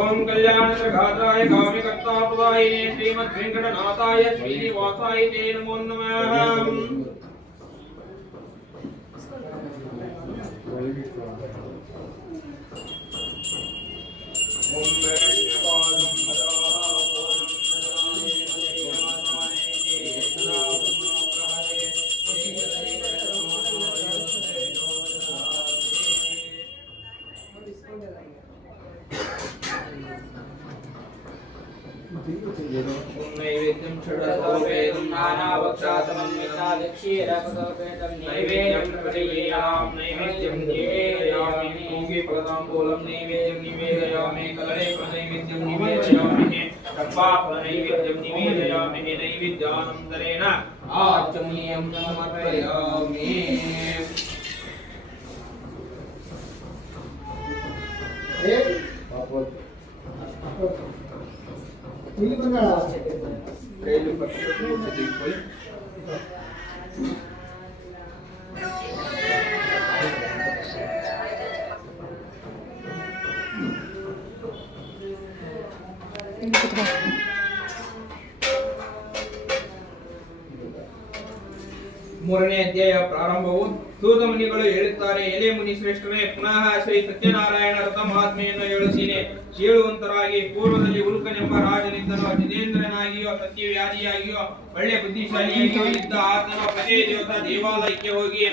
ओम कल्याण घाताय कामिकर्तापदायिने श्रीमद् वेंकटनाथाय श्रीनिवासाय ते नमो नमः। नैवेद्यं षडसोपेदं नानाभक्षासमन्वितादक्षीरपदोपेदं नैवेद्यं प्रदीयामि नैवेद्यं निवेदयामि मूगे फलताम्बूलं नैवेद्यं निवेदयामि कलये नैवेद्यं निवेदयामि चम्पाफलनैवेद्यं निवेदयामि नैवेद्यानन्तरेण आचमनीयं समर्पयामि। ಮೂರನೇ ಅಧ್ಯಾಯ ಪ್ರಾರಂಭವು. ಸೂತ ಮುನಿಗಳು ಹೇಳುತ್ತಾರೆ, ಎಲೆ ಮುನಿ ಶ್ರೇಷ್ಠರೇ, ಪುನಃ ಶ್ರೀ ಸತ್ಯನಾರಾಯಣ ವ್ರತ ಮಹಾತ್ಮೆಯನ್ನು ಹೇಳುತ್ತೀನಿ. ಹೇಳುವಂತರಾಗಿ ಪೂರ್ವದಲ್ಲಿ ಉಲ್ಕನೆಂಬ ರಾಜನಿದ್ದನು. ಜಿತೇಂದ್ರನಾಗಿಯೋ ಸತ್ಯವ್ಯಾಧಿಯಾಗಿಯೋ ಒಳ್ಳೆ ಬುದ್ಧಿಶಾಲಿಯಾಗಿಯೋ ಇದ್ದ ಆತನ ಪ್ರತಿ ದಿವಸ ದೇವಾಲಯಕ್ಕೆ ಹೋಗಿ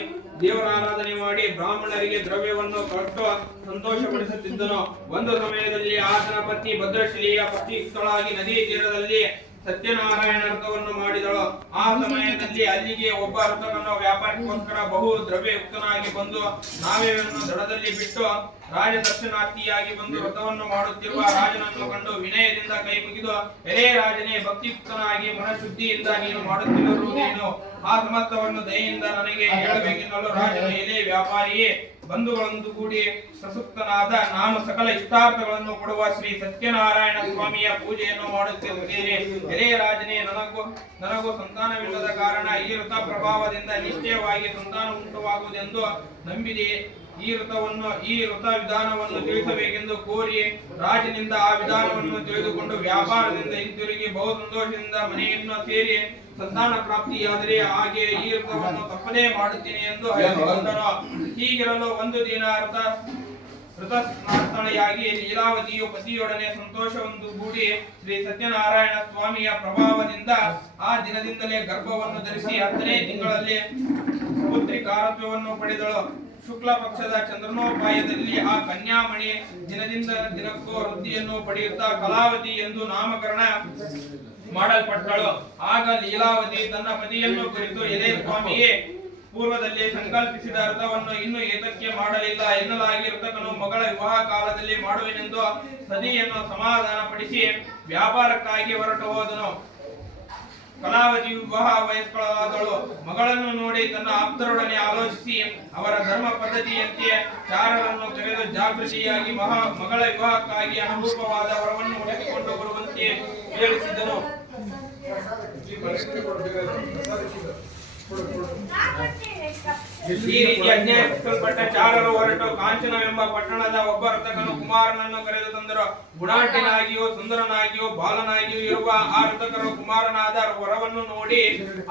ದೇವರ ಆರಾಧನೆ ಮಾಡಿ ಬ್ರಾಹ್ಮಣರಿಗೆ ದ್ರವ್ಯವನ್ನು ಕೊಟ್ಟು ಸಂತೋಷಪಡಿಸುತ್ತಿದ್ದನು. ಒಂದು ಸಮಯದಲ್ಲಿ ಆತನ ಪತ್ನಿ ಭದ್ರಶಿಲೆಯ ಪತಿಯುಕ್ತಳಾಗಿ ನದಿ ತೀರದಲ್ಲಿ ಸತ್ಯನಾರಾಯಣ ವ್ರತವನ್ನು ಮಾಡಿದಳು. ಆ ಸಮಯದಲ್ಲಿ ಅಲ್ಲಿಗೆ ಒಬ್ಬ ವೃತಕನು ವ್ಯಾಪಾರಕ್ಕೋಸ್ಕರ ಬಹು ದ್ರವ್ಯಯುಕ್ತನಾಗಿ ಬಂದು ನಾವೆಯನ್ನು ದಡದಲ್ಲಿ ಬಿಟ್ಟು ರಾಜದರ್ಶನಾರ್ಥಿಯಾಗಿ ಬಂದು ವ್ರತವನ್ನು ಮಾಡುತ್ತಿರುವ ರಾಜನನ್ನು ಕಂಡು ವಿನಯದಿಂದ ಕೈ ಮುಗಿದು, ಎಲೆ ರಾಜನೇ, ಭಕ್ತಿಯುಕ್ತನಾಗಿ ಮನಶುದ್ಧಿಯಿಂದ ನೀನು ಮಾಡುತ್ತಿರುವುದೇನು? ಆ ಸಮಸ್ತವನ್ನು ದಯೆಯಿಂದ ನನಗೆ ಹೇಳಬೇಕೆನ್ನಲು ರಾಜನು, ಎಲೆ ವ್ಯಾಪಾರಿಯೇ, ಬಂಧುಗಳೊಂದು ಕೂಡಿ ಸಸುಪ್ತನಾದ ನಾನು ಸಕಲ ಇಷ್ಟಾರ್ಥಗಳನ್ನು ಕೊಡುವ ಶ್ರೀ ಸತ್ಯನಾರಾಯಣ ಸ್ವಾಮಿಯ ಪೂಜೆಯನ್ನು ಮಾಡುತ್ತಿದ್ದೇನೆ. ಎಲೆ ರಾಜನೇ, ನನಗೂ ಸಂತಾನವಿಲ್ಲದ ಕಾರಣ ಈ ವ್ರತ ಪ್ರಭಾವದಿಂದ ನಿಶ್ಚಯವಾಗಿ ಸಂತಾನ ಉಂಟುವಾಗುವುದೆಂದು ನಂಬಿದೆ. ಈ ವ್ರತ ವಿಧಾನವನ್ನು ತಿಳಿಸಬೇಕೆಂದು ಕೋರಿ ರಾಜನಿಂದ ಆ ವಿಧಾನವನ್ನು ತಿಳಿದುಕೊಂಡು ವ್ಯಾಪಾರದಿಂದ ಹಿಂತಿರುಗಿ ಬಹು ಸಂತೋಷದಿಂದ ಮನೆಯನ್ನು ಸೇರಿ ಸಂತಾನ ಪ್ರಾಪ್ತಿಯಾದರೆ ಹಾಗೆ ಈ ವ್ರತವನ್ನು ತಪ್ಪದೇ ಮಾಡುತ್ತೇನೆ ಎಂದು ಹೇಳಿಕೊಂಡನು. ಹೀಗಿರಲು ಒಂದು ದಿನ ವ್ರತಸ್ಥಳೆಯಾಗಿ ಲೀಲಾವತಿಯು ಪತಿಯೊಡನೆ ಸಂತೋಷವೊಂದು ಗೂಡಿ ಶ್ರೀ ಸತ್ಯನಾರಾಯಣ ಸ್ವಾಮಿಯ ಪ್ರಭಾವದಿಂದ ಆ ದಿನದಿಂದಲೇ ಗರ್ಭವನ್ನು ಧರಿಸಿ 10ನೇ ತಿಂಗಳಲ್ಲಿ ಪುತ್ರಿಕಾರತ್ವವನ್ನು ಪಡೆದಳು. ಶುಕ್ಲ ಪಕ್ಷದ ಚಂದ್ರನೋಪಾಯದಲ್ಲಿ ಆ ಕನ್ಯಾಮಣಿ ದಿನದಿಂದ ದಿನಕ್ಕೂ ವೃದ್ಧಿಯನ್ನು ಪಡೆಯುತ್ತಾ ಕಲಾವತಿ ಎಂದು ನಾಮಕರಣ ಮಾಡಲ್ಪಟ್ಟಳು. ಆಗ ಲೀಲಾವತಿ ತನ್ನ ಪತಿಯನ್ನು ಕುರಿತು, ಎಲೆ ಸ್ವಾಮಿಯೇ, ಪೂರ್ವದಲ್ಲಿ ಸಂಕಲ್ಪಿಸಿದ ವ್ರತವನ್ನು ಇನ್ನೂ ಏತಕ್ಕೆ ಮಾಡಲಿಲ್ಲ ಎನ್ನಲಾಗಿ ವೃತಕನು ಮಗಳ ವಿವಾಹ ಕಾಲದಲ್ಲಿ ಮಾಡುವೆನೆಂದು ಸತಿಯನ್ನು ಸಮಾಧಾನಪಡಿಸಿ ವ್ಯಾಪಾರಕ್ಕಾಗಿ ಹೊರಟು ಹೋದನು. ಕಲಾವತಿ ವಿವಾಹ ವಯಸ್ಕಳಾದಳು. ಮಗಳನ್ನು ನೋಡಿ ತನ್ನ ಆಪ್ತರೊಡನೆ ಆಲೋಚಿಸಿ ಅವರ ಧರ್ಮ ಪದ್ಧತಿಯಂತೆ ಚಾರರನ್ನು ಕರೆದು ಜಾಗೃತಿಯಾಗಿ ಮಗಳ ವಿವಾಹಕ್ಕಾಗಿ ಅನುರೂಪವಾದ ವರವನ್ನು ಹುಡುಕಿಕೊಂಡು ಬರುವಂತೆ ಹೇಳಿಸಿದನು. ಈ ರೀತಿ ಅಜ್ಞಾಪಿಸಲ್ಪಟ್ಟ ಚಾರರು ಹೊರಟು ಕಾಂಚನವೆಂಬ ಪಟ್ಟಣದ ಒಬ್ಬ ವೃತಕನು ಕುಮಾರನನ್ನು ಕರೆದು ತಂದರು. ಗುಣಾಢ್ಯನಾಗಿಯೂ ಸುಂದರನಾಗಿಯೂ ಬಾಲನಾಗಿಯೂ ಇರುವ ಆ ವೃತಕರು ಕುಮಾರನಾದ ವರವನ್ನು ನೋಡಿ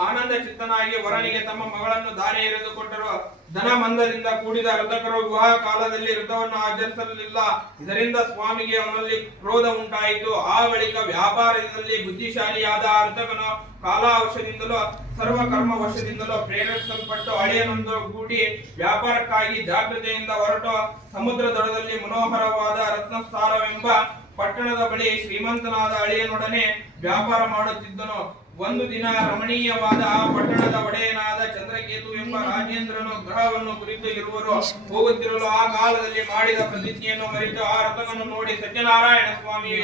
ಆನಂದ ಚಿತ್ತನಾಗಿ ವರನಿಗೆ ತಮ್ಮ ಮಗಳನ್ನು ದಾರಿ ಎರೆದುಕೊಟ್ಟರು. ಧನ ಮಂದದಿಂದ ಕೂಡಿದ ವೃತಕರು ವಿವಾಹ ಕಾಲದಲ್ಲಿ ವ್ರತವನ್ನು ಆಚರಿಸಲಿಲ್ಲ. ಇದರಿಂದ ಸ್ವಾಮಿಗೆ ಅವನಲ್ಲಿ ಕ್ರೋಧ ಉಂಟಾಯಿತು. ಆ ಬಳಿಕ ವ್ಯಾಪಾರದಲ್ಲಿ ಬುದ್ಧಿಶಾಲಿಯಾದ ಆ ವೃತಕನು ಕಾಲಾವಶದಿಂದಲೋ ಸರ್ವಕರ್ಮ ವಶದಿಂದಲೋ ಪ್ರೇರೇಪಿಸಲ್ಪಟ್ಟು ಹಳೆಯನೊಂದು ಗೂಡಿ ವ್ಯಾಪಾರಕ್ಕಾಗಿ ಜಾಗೃತೆಯಿಂದ ಹೊರಟು ಸಮುದ್ರ ದಡದಲ್ಲಿ ಮನೋಹರವಾದ ರತ್ನಸಾರವೆಂಬ ಪಟ್ಟಣದ ಬಳಿ ಶ್ರೀಮಂತನಾದ ಅಳಿಯನೊಡನೆ ವ್ಯಾಪಾರ ಮಾಡುತ್ತಿದ್ದನು. ಒಂದು ದಿನ ರಮಣೀಯವಾದ ಆ ಪಟ್ಟಣದ ಒಡೆಯನಾದ ಚಂದ್ರಕೇತು ಎಂಬ ರಾಜೇಂದ್ರನು ಗ್ರಹವನ್ನು ಕುರಿತು ಇರುವರು ಹೋಗುತ್ತಿರಲು ಆ ಕಾಲದಲ್ಲಿ ಮಾಡಿದ ಪ್ರತಿಜ್ಞೆಯನ್ನು ಮರೆತು ಆ ರಥವನ್ನು ನೋಡಿ ಸತ್ಯನಾರಾಯಣ ಸ್ವಾಮಿಯು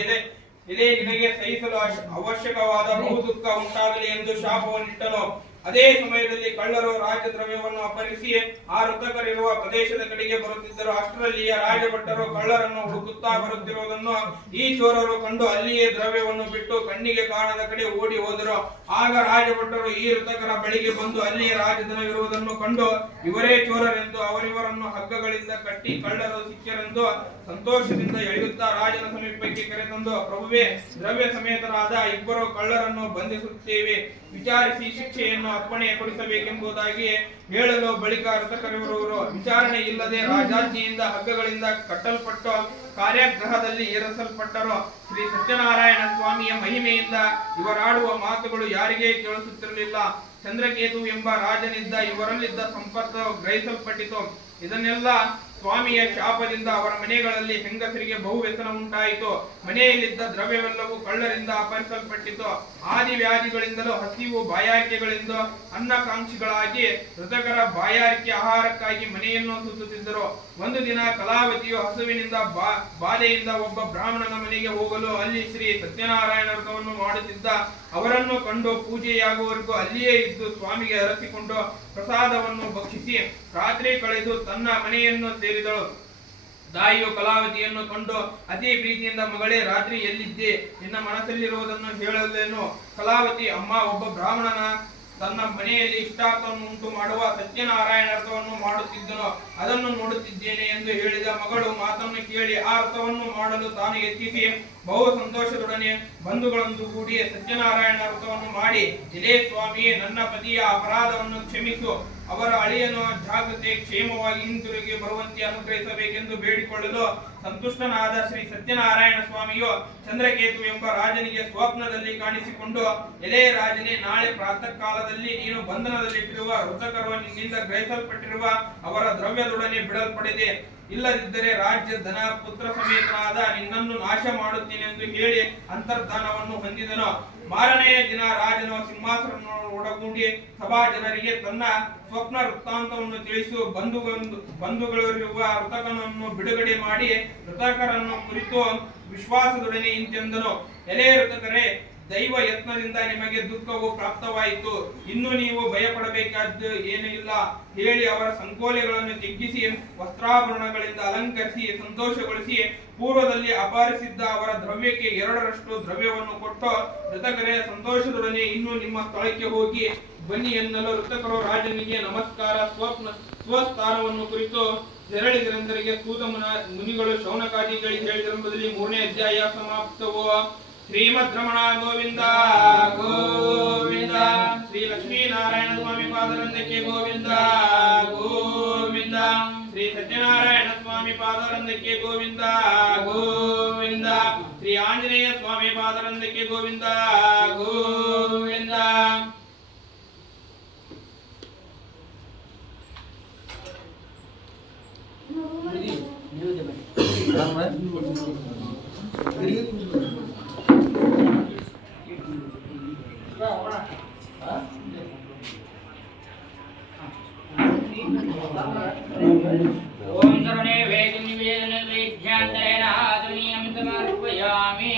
ಇದೇ ನಿನಗೆ ಸಹಿಸಲು ಅವಶ್ಯಕವಾದ ಬಹು ದುಃಖ ಉಂಟಾಗಲಿ ಎಂದು ಶಾಪವನ್ನಿಟ್ಟನು. ಅದೇ ಸಮಯದಲ್ಲಿ ಕಳ್ಳರು ರಾಜದ್ರವ್ಯವನ್ನು ಅಪಹರಿಸಿ ಆ ವೃತಕರಿರುವ ಪ್ರದೇಶದ ಕಡೆಗೆ ಬರುತ್ತಿದ್ದರು. ಅಷ್ಟರಲ್ಲಿಯ ರಾಜಭಟ್ಟರು ಕಳ್ಳರನ್ನು ಹುಡುಕುತ್ತಾ ಬರುತ್ತಿರುವುದನ್ನು ಈ ಚೋರರು ಕಂಡು ಅಲ್ಲಿಯೇ ದ್ರವ್ಯವನ್ನು ಬಿಟ್ಟು ಕಣ್ಣಿಗೆ ಕಾಣದ ಕಡೆ ಓಡಿ ಹೋದರು. ಆಗ ರಾಜಭಟ್ಟರು ಈ ವೃತಕರ ಬಳಿಗೆ ಬಂದು ಅಲ್ಲಿಯೇ ರಾಜಧನವಿರುವುದನ್ನು ಕಂಡು ಇವರೇ ಚೋರರೆಂದು ಅವರಿವರನ್ನು ಹಗ್ಗಗಳಿಂದ ಕಟ್ಟಿ ಕಳ್ಳರು ಸಿಕ್ಕರೆಂದು ಸಂತೋಷದಿಂದ ಎಳೆಯುತ್ತಾ ರಾಜನ ಸಮೀಪಕ್ಕೆ ಕರೆತಂದು, ಪ್ರಭುವೇ, ದ್ರವ್ಯ ಸಮೇತರಾದ ಇಬ್ಬರು ಕಳ್ಳರನ್ನು ಬಂಧಿಸುತ್ತೇವೆ, ವಿಚಾರಿಸಿ ಶಿಕ್ಷೆಯನ್ನು ಅಪ್ಪಣೆ ಕೊಡಿಸಬೇಕೆಂಬುದಾಗಿ ಹೇಳಲು ಬಳಿಕ ವೃತಕರಿರುವರು ವಿಚಾರಣೆ ಇಲ್ಲದೆ ರಾಜಾಜ್ಞೆಯಿಂದ ಹಗ್ಗಗಳಿಂದ ಕಟ್ಟಲ್ಪಟ್ಟು ಕಾರ್ಯಾಗ್ರಹದಲ್ಲಿ ಏರಿಸಲ್ಪಟ್ಟರು. ಶ್ರೀ ಸತ್ಯನಾರಾಯಣ ಸ್ವಾಮಿಯ ಮಹಿಮೆಯಿಂದ ಇವರಾಡುವ ಮಾತುಗಳು ಯಾರಿಗೇ ಕೇಳಿಸುತ್ತಿರಲಿಲ್ಲ. ಚಂದ್ರಕೇತು ಎಂಬ ರಾಜನಿದ್ದ ಇವರಲ್ಲಿದ್ದ ಸಂಪತ್ತು ಗ್ರಹಿಸಲ್ಪಟ್ಟಿತು. ಇದನ್ನೆಲ್ಲ ಸ್ವಾಮಿಯ ಶಾಪದಿಂದ ಅವರ ಮನೆಗಳಲ್ಲಿ ಹೆಂಗಸರಿಗೆ ಬಹು ವ್ಯಸನ ಉಂಟಾಯಿತು. ಮನೆಯಲ್ಲಿದ್ದ ದ್ರವ್ಯವೆಲ್ಲವೂ ಕಳ್ಳರಿಂದ ಅಪಹರಿಸಲ್ಪಟ್ಟಿತು. ಆದಿ ವ್ಯಾಧಿಗಳಿಂದಲೂ ಹಸಿವು ಬಾಯಾರಿಕೆಗಳಿಂದ ಅನ್ನಕಾಂಕ್ಷಿಗಳಾಗಿ ವೃತಕರ ಬಾಯಾರಿಕೆ ಆಹಾರಕ್ಕಾಗಿ ಮನೆಯನ್ನು ಸುತ್ತುತ್ತಿದ್ದರು. ಒಂದು ದಿನ ಕಲಾವತಿಯು ಹಸುವಿನಿಂದ ಬಾಧೆಯಿಂದ ಒಬ್ಬ ಬ್ರಾಹ್ಮಣನ ಮನೆಗೆ ಹೋಗಲು ಅಲ್ಲಿ ಶ್ರೀ ಸತ್ಯನಾರಾಯಣ ವ್ರತವನ್ನು ಮಾಡುತ್ತಿದ್ದ ಅವರನ್ನು ಕಂಡು ಪೂಜೆಯಾಗುವವರೆಗೂ ಅಲ್ಲಿಯೇ ಇದ್ದು ಸ್ವಾಮಿಗೆ ಅರಸಿಕೊಂಡು ಪ್ರಸಾದವನ್ನು ಭಕ್ಷಿಸಿ ರಾತ್ರಿ ಕಳೆದು ತನ್ನ ಮನೆಯನ್ನು ಸೇರಿದಳು. ತಾಯಿಯು ಕಲಾವತಿಯನ್ನು ಕಂಡು ಅತಿ ಪ್ರೀತಿಯಿಂದ, ಮಗಳೇ, ರಾತ್ರಿ ಎಲ್ಲಿದ್ದೆ? ನಿನ್ನ ಮನಸ್ಸಲ್ಲಿರುವುದನ್ನು ಹೇಳಲೇನು? ಕಲಾವತಿ, ಅಮ್ಮ, ಒಬ್ಬ ಬ್ರಾಹ್ಮಣನ ತನ್ನ ಮನೆಯಲ್ಲಿ ಇಷ್ಟಾರ್ಥವನ್ನು ಉಂಟು ಮಾಡುವ ಸತ್ಯನಾರಾಯಣ ವ್ರತವನ್ನು ಮಾಡುತ್ತಿದ್ದನು, ಅದನ್ನು ನೋಡುತ್ತಿದ್ದೇನೆ ಎಂದು ಹೇಳಿದ. ಮಗಳು ಮಾತನ್ನು ಕೇಳಿ ಆ ವ್ರತವನ್ನು ಮಾಡಲು ತಾನು ಯತ್ನಿಸಿ ಬಹು ಸಂತೋಷದೊಡನೆ ಬಂಧುಗಳೊಂದು ಕೂಡಿ ಸತ್ಯನಾರಾಯಣ ವ್ರತವನ್ನು ಮಾಡಿ, ಇದೇ ಸ್ವಾಮಿಯೇ, ನನ್ನ ಪತಿಯ ಅಪರಾಧವನ್ನು ಕ್ಷಮಿಸು, ಅವರ ಅಳಿಯನು ಜಾಗೃತಿ ಕ್ಷೇಮವಾಗಿ ಹಿಂತಿರುಗಿ ಬರುವಂತೆ ಅನುಗ್ರಹಿಸಬೇಕೆಂದು ಬೇಡಿಕೊಳ್ಳಲು ಸಂತುಷ್ಟನಾದ ಶ್ರೀ ಸತ್ಯನಾರಾಯಣ ಸ್ವಾಮಿಯು ಚಂದ್ರಕೇತು ಎಂಬ ರಾಜನಿಗೆ ಸ್ವಪ್ನದಲ್ಲಿ ಕಾಣಿಸಿಕೊಂಡು, ಎಲೆ ರಾಜನೇ, ನಾಳೆ ಪ್ರಾತಃ ಕಾಲದಲ್ಲಿ ನೀನು ಬಂಧನದಲ್ಲಿಟ್ಟಿರುವ ವೃತಕರು ನಿನ್ನಿಂದ ಗ್ರಹಿಸಲ್ಪಟ್ಟಿರುವ ಅವರ ದ್ರವ್ಯದೊಡನೆ ಬಿಡಲ್ಪಡಿದೆ. ಇಲ್ಲದಿದ್ದರೆ ರಾಜ್ಯ, ಧನ, ಪುತ್ರ ಸಮೇತನಾದ ನಿನ್ನನ್ನು ನಾಶ ಮಾಡುತ್ತೇನೆಂದು ಹೇಳಿ ಅಂತರ್ಧಾನವನ್ನು ಹೊಂದಿದನು. ಮಾರನೆಯ ದಿನ ರಾಜನು ಸಿಂಹಾಸನ ಒಡಗೂಡಿ ಸಭಾ ಜನರಿಗೆ ತನ್ನ ಸ್ವಪ್ನ ವೃತ್ತಾಂತವನ್ನು ತಿಳಿಸಿ ಬಂಧುಗಳಿರುವ ಋತಕನನ್ನು ಬಿಡುಗಡೆ ಮಾಡಿ ಋತಕರನ್ನು ಕುರಿತು ವಿಶ್ವಾಸದೊಡನೆ ಇಂತೆಂದನು. ಎಲೆ ಋತಕರೇ, ದೈವ ಯತ್ನದಿಂದ ನಿಮಗೆ ದುಃಖವು ಪ್ರಾಪ್ತವಾಯಿತು. ಇನ್ನು ನೀವು ಭಯಪಡಬೇಕಾದ್ದು ಏನೂ ಇಲ್ಲ. ಹೇಳಿ ಅವರ ಸಂಕೋಲೆಗಳನ್ನು ತೆಗ್ಗಿಸಿ ವಸ್ತ್ರಾಭರಣಗಳಿಂದ ಅಲಂಕರಿಸಿ ಸಂತೋಷಗೊಳಿಸಿ ಪೂರ್ವದಲ್ಲಿ ಅಪಹರಿಸಿದ್ದ ಅವರ ದ್ರವ್ಯಕ್ಕೆ 2ರಷ್ಟು ದ್ರವ್ಯವನ್ನು ಕೊಟ್ಟು ಋತಕರೇ, ಸಂತೋಷದೊಡನೆ ಇನ್ನು ನಿಮ್ಮ ಸ್ಥಳಕ್ಕೆ ಹೋಗಿ ಬನ್ನಿ ಎನ್ನಲು ಋತಕರು ರಾಜನಿಗೆ ನಮಸ್ಕಾರ ಸ್ವಸ್ಥಾನವನ್ನು ಕುರಿತು ತೆರಳಿದರೆಂದರಿಗೆ ಸೂತ ಮುನಿಗಳು ಶೌನಕಾದಿಗಳಿಗೆ ಹೇಳಿದರೆಂಬುದರಲ್ಲಿ 3ನೇ ಅಧ್ಯಾಯ ಸಮಾಪ್ತವು. ಶ್ರೀಮದ್ ರಮಣ ಗೋವಿಂದ ಗೋವಿಂದ. ಶ್ರೀ ಲಕ್ಷ್ಮೀನಾರಾಯಣ ಸ್ವಾಮಿ ಪಾದರಂದಕ್ಕೆ ಗೋವಿಂದ ಗೋವಿಂದ. ಶ್ರೀ ಸತ್ಯನಾರಾಯಣ ಸ್ವಾಮಿ ಪಾದರಂದಕ್ಕೆ ಗೋವಿಂದ ಗೋವಿಂದ. ಶ್ರೀ ಆಂಜನೇಯ ಸ್ವಾಮಿ ಪಾದರಂದಕ್ಕೆ ಗೋವಿಂದ ಗೋವಿಂದ. ಓಂ ಸರ್ವೇ ವೇದ ನಿವೇದನ ವೇದ್ಯಾಂತರೇಣ ಆದುನಿಯಂ ಸಮರ್ಪಯಾಮಿ.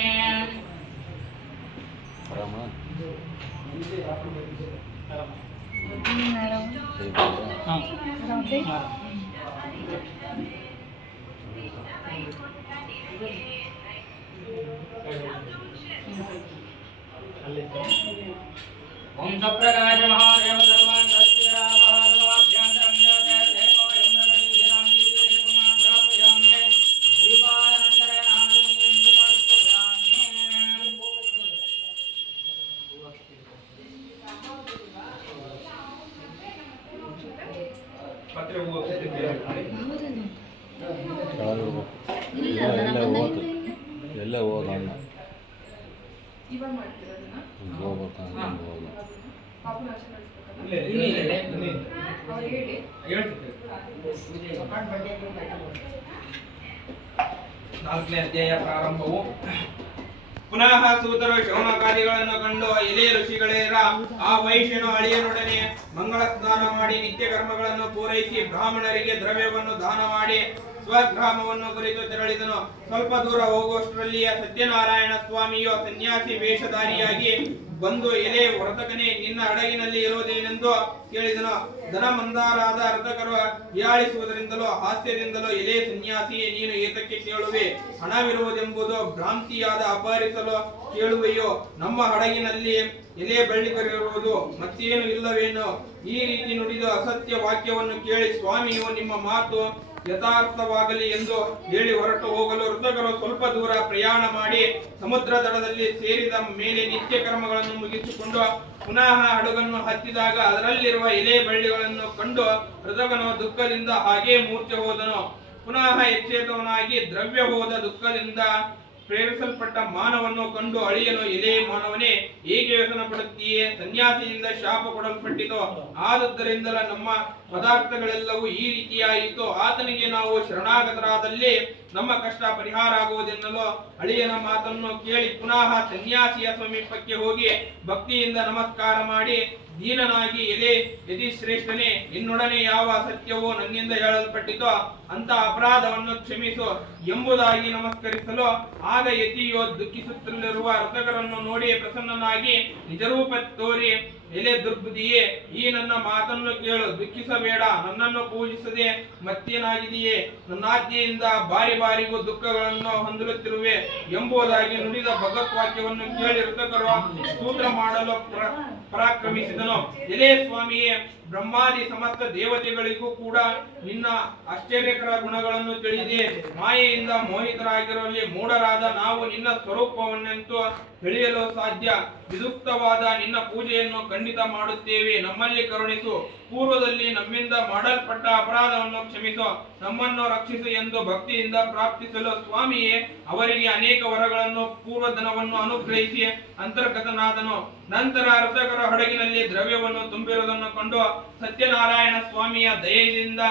ಓಂ ಸಪ್ರಕಾಶ ಮಹಾದೇವ ಸರ್ವಾನ್ ಸತ್ಯರಾಭಾಭ್ಯಾಂತರಂ ದೇವೋ ಯಂ ರಮಣೀಯಂ ದೇವಮಾನ್ ಪ್ರಾಪಯಾಮಿ. ದೀಪಾನಂತರೇಣ ಆದುನಿಯಂ ಸಮರ್ಪಯಾಮಿ. ಪತ್ರ ಓದಿದ್ದೆ ಎಲ್ಲ ಹೋಗೋಣ ಇವಾಗ ಮಾಡ್ತಿರೋದನ್ನ ಪಾಪನ ಆಚೆ ಕಳಿಸ್ಬೇಕಲ್ಲ ಅವ್ರು ಹೇಳಿ ಹೇಳ್ತಿದ್ದೆ. 4ನೇ ಅಧ್ಯಾಯ ಪ್ರಾರಂಭವು. ಪುನಃ ಸೂತರು ಶೌನಕಾದಿಗಳನ್ನು ಕಂಡು, ಎಲೆ ಋಷಿಗಳೇರ, ಆ ವೈಶ್ಯನು ಅಳಿಯನೊಡನೆ ಮಂಗಳ ಸ್ನಾನ ಮಾಡಿ ನಿತ್ಯ ಕರ್ಮಗಳನ್ನು ಪೂರೈಸಿ ಬ್ರಾಹ್ಮಣರಿಗೆ ದ್ರವ್ಯವನ್ನು ದಾನ ಮಾಡಿ ಸ್ವಗ್ರಾಮವನ್ನು ಕುರಿತು ತೆರಳಿದನು. ಸ್ವಲ್ಪ ದೂರ ಹೋಗುವಷ್ಟರಲ್ಲಿಯೇ ಸತ್ಯನಾರಾಯಣ ಸ್ವಾಮಿಯು ಸನ್ಯಾಸಿ ವೇಷಧಾರಿಯಾಗಿ ಬಂದು, ಎಲೆ ವರ್ತಕನೇ, ನಿನ್ನ ಹಡಗಿನಲ್ಲಿ ಇರುವುದೇನೆಂದು ಕೇಳಿದನು. ಧನಮಂದಾರಾದ ಋತಕರು ಹೀಯಾಳಿಸುವುದರಿಂದಲೋ ಹಾಸ್ಯದಿಂದಲೋ, ಎಲೆ ಸನ್ಯಾಸಿಯೇ, ನೀನು ಏತಕ್ಕೆ ಕೇಳುವೆ? ಹಣವಿರುವುದೆಂಬುದು ಭ್ರಾಂತಿಯಾದ ಅಪಹರಿಸಲು ಕೇಳುವೆಯೋ? ನಮ್ಮ ಹಡಗಿನಲ್ಲಿ ಎಲೆ ಬೆಳ್ಳಿಗರಿರುವುದು ಮತ್ತೇನು ಇಲ್ಲವೇನೋ? ಈ ರೀತಿ ನುಡಿದ ಅಸತ್ಯ ವಾಕ್ಯವನ್ನು ಕೇಳಿ ಸ್ವಾಮಿಯು ನಿಮ್ಮ ಮಾತು ಯಥಾರ್ಥವಾಗಲಿ ಎಂದು ಹೇಳಿ ಹೊರಟು ಹೋಗಲು ಋತಕರು ಸ್ವಲ್ಪ ದೂರ ಪ್ರಯಾಣ ಮಾಡಿ ಸಮುದ್ರ ದಡದಲ್ಲಿ ಸೇರಿದ ಮೇಲೆ ನಿತ್ಯ ಕರ್ಮಗಳನ್ನು ಮುಗಿಸಿಕೊಂಡು ಪುನಃ ಹಡಗನ್ನು ಹತ್ತಿದಾಗ ಅದರಲ್ಲಿರುವ ಎಲೆ ಬಳ್ಳಿಗಳನ್ನು ಕಂಡು ಋತಕನು ದುಃಖದಿಂದ ಹಾಗೇ ಮೂರ್ಛೆ ಹೋದನು. ಪುನಃ ಎಚ್ಚೇತವನಾಗಿ ದ್ರವ್ಯ ಹೋದ ದುಃಖದಿಂದ ಪ್ರೇರಿಸಲ್ಪಟ್ಟ ಮಾನವನ್ನು ಕಂಡು ಅಳಿಯನು, ಎಲೆ ಮಾನವನೇ, ಏಕೆ ವ್ಯಸನ ಪಡುತ್ತೀಯೇ? ಸನ್ಯಾಸಿಯಿಂದ ಶಾಪ ಕೊಡಲ್ಪಟ್ಟಿತು. ಆದದ್ದರಿಂದಲ ನಮ್ಮ ಪದಾರ್ಥಗಳೆಲ್ಲವೂ ಈ ರೀತಿಯಾಯಿತು. ಆತನಿಗೆ ನಾವು ಶರಣಾಗತರಾದಲ್ಲಿ ನಮ್ಮ ಕಷ್ಟ ಪರಿಹಾರ ಆಗುವುದೆನ್ನಲು ಅಳಿಯನ ಮಾತನ್ನು ಕೇಳಿ ಪುನಃ ಸನ್ಯಾಸಿಯ ಸಮೀಪಕ್ಕೆ ಹೋಗಿ ಭಕ್ತಿಯಿಂದ ನಮಸ್ಕಾರ ಮಾಡಿ ದೀನನಾಗಿ, ಎಲೆ ಯತಿಶ್ರೇಷ್ಠನೇ, ನಿನ್ನೊಡನೆ ಯಾವ ಅಸತ್ಯವೋ ನನ್ನಿಂದ ಹೇಳಲ್ಪಟ್ಟಿತೋ ಅಂತ ಅಪರಾಧವನ್ನು ಕ್ಷಮಿಸು ಎಂಬುದಾಗಿ ನಮಸ್ಕರಿಸಲು, ಆಗ ಯತಿಯು ದುಃಖಿಸುತ್ತಲಿರುವ ಋತಕರನ್ನು ನೋಡಿ ಪ್ರಸನ್ನನಾಗಿ ನಿಜರೂಪ ತೋರಿ, ಎಲೆ ದುರ್ಬುದ್ಧಿಯೇ, ಈ ನನ್ನ ಮಾತನ್ನು ಕೇಳು, ದುಃಖಿಸಬೇಡ. ನನ್ನನ್ನು ಪೂಜಿಸದೆ ಮತ್ತೇನಾಗಿದೆಯೇ? ನನ್ನಾಜ್ಞೆಯಿಂದ ಬಾರಿ ಬಾರಿಗೂ ದುಃಖಗಳನ್ನು ಹೊಂದಿರುತ್ತಿರುವೆ ಎಂಬುದಾಗಿ ನುಡಿದ ಭಗವದ್ವಾಕ್ಯವನ್ನು ಕೇಳಿ ಋತಕರು ಸ್ತೋತ್ರ ಮಾಡಲು ಪರಾಕ್ರಮಿಸಿದನು. ಎಲೆ ಸ್ವಾಮಿಯೇ, ಬ್ರಹ್ಮಾದಿ ಸಮಸ್ತ ದೇವತೆಗಳಿಗೂ ಕೂಡ ನಿನ್ನ ಆಶ್ಚರ್ಯಕರ ಗುಣಗಳನ್ನು ತಿಳಿದೆ. ಮಾಯೆಯಿಂದ ಮೋಹಿತರಾಗಿರುವಲ್ಲಿ ಮೂಢರಾದ ನಾವು ನಿನ್ನ ಸ್ವರೂಪವನ್ನಂತೂ ತಿಳಿಯಲು ಸಾಧ್ಯ. ವಿದುಕ್ತವಾದ ನಿನ್ನ ಪೂಜೆಯನ್ನು ಖಂಡಿತ ಮಾಡುತ್ತೇವೆ. ನಮ್ಮಲ್ಲಿ ಕರುಣಿಸು. ಪೂರ್ವದಲ್ಲಿ ನಮ್ಮಿಂದ ಮಾಡಲ್ಪಟ್ಟ ಅಪರಾಧವನ್ನು ಕ್ಷಮಿಸು. ನಮ್ಮನ್ನು ರಕ್ಷಿಸು ಎಂದು ಭಕ್ತಿಯಿಂದ ಪ್ರಾರ್ಥಿಸಲು ಸ್ವಾಮಿಯೇ ಅವರಿಗೆ ಅನೇಕ ವರಗಳನ್ನು ಪೂರ್ವಧನವನ್ನು ಅನುಗ್ರಹಿಸಿ ಅಂತರ್ಗತನಾದನು. ನಂತರ ಋತಕರ ಹಡಗಿನಲ್ಲಿ ದ್ರವ್ಯವನ್ನು ತುಂಬಿರುವುದನ್ನು ಕಂಡು ಸತ್ಯನಾರಾಯಣ ಸ್ವಾಮಿಯ ದಯೆಯಿಂದ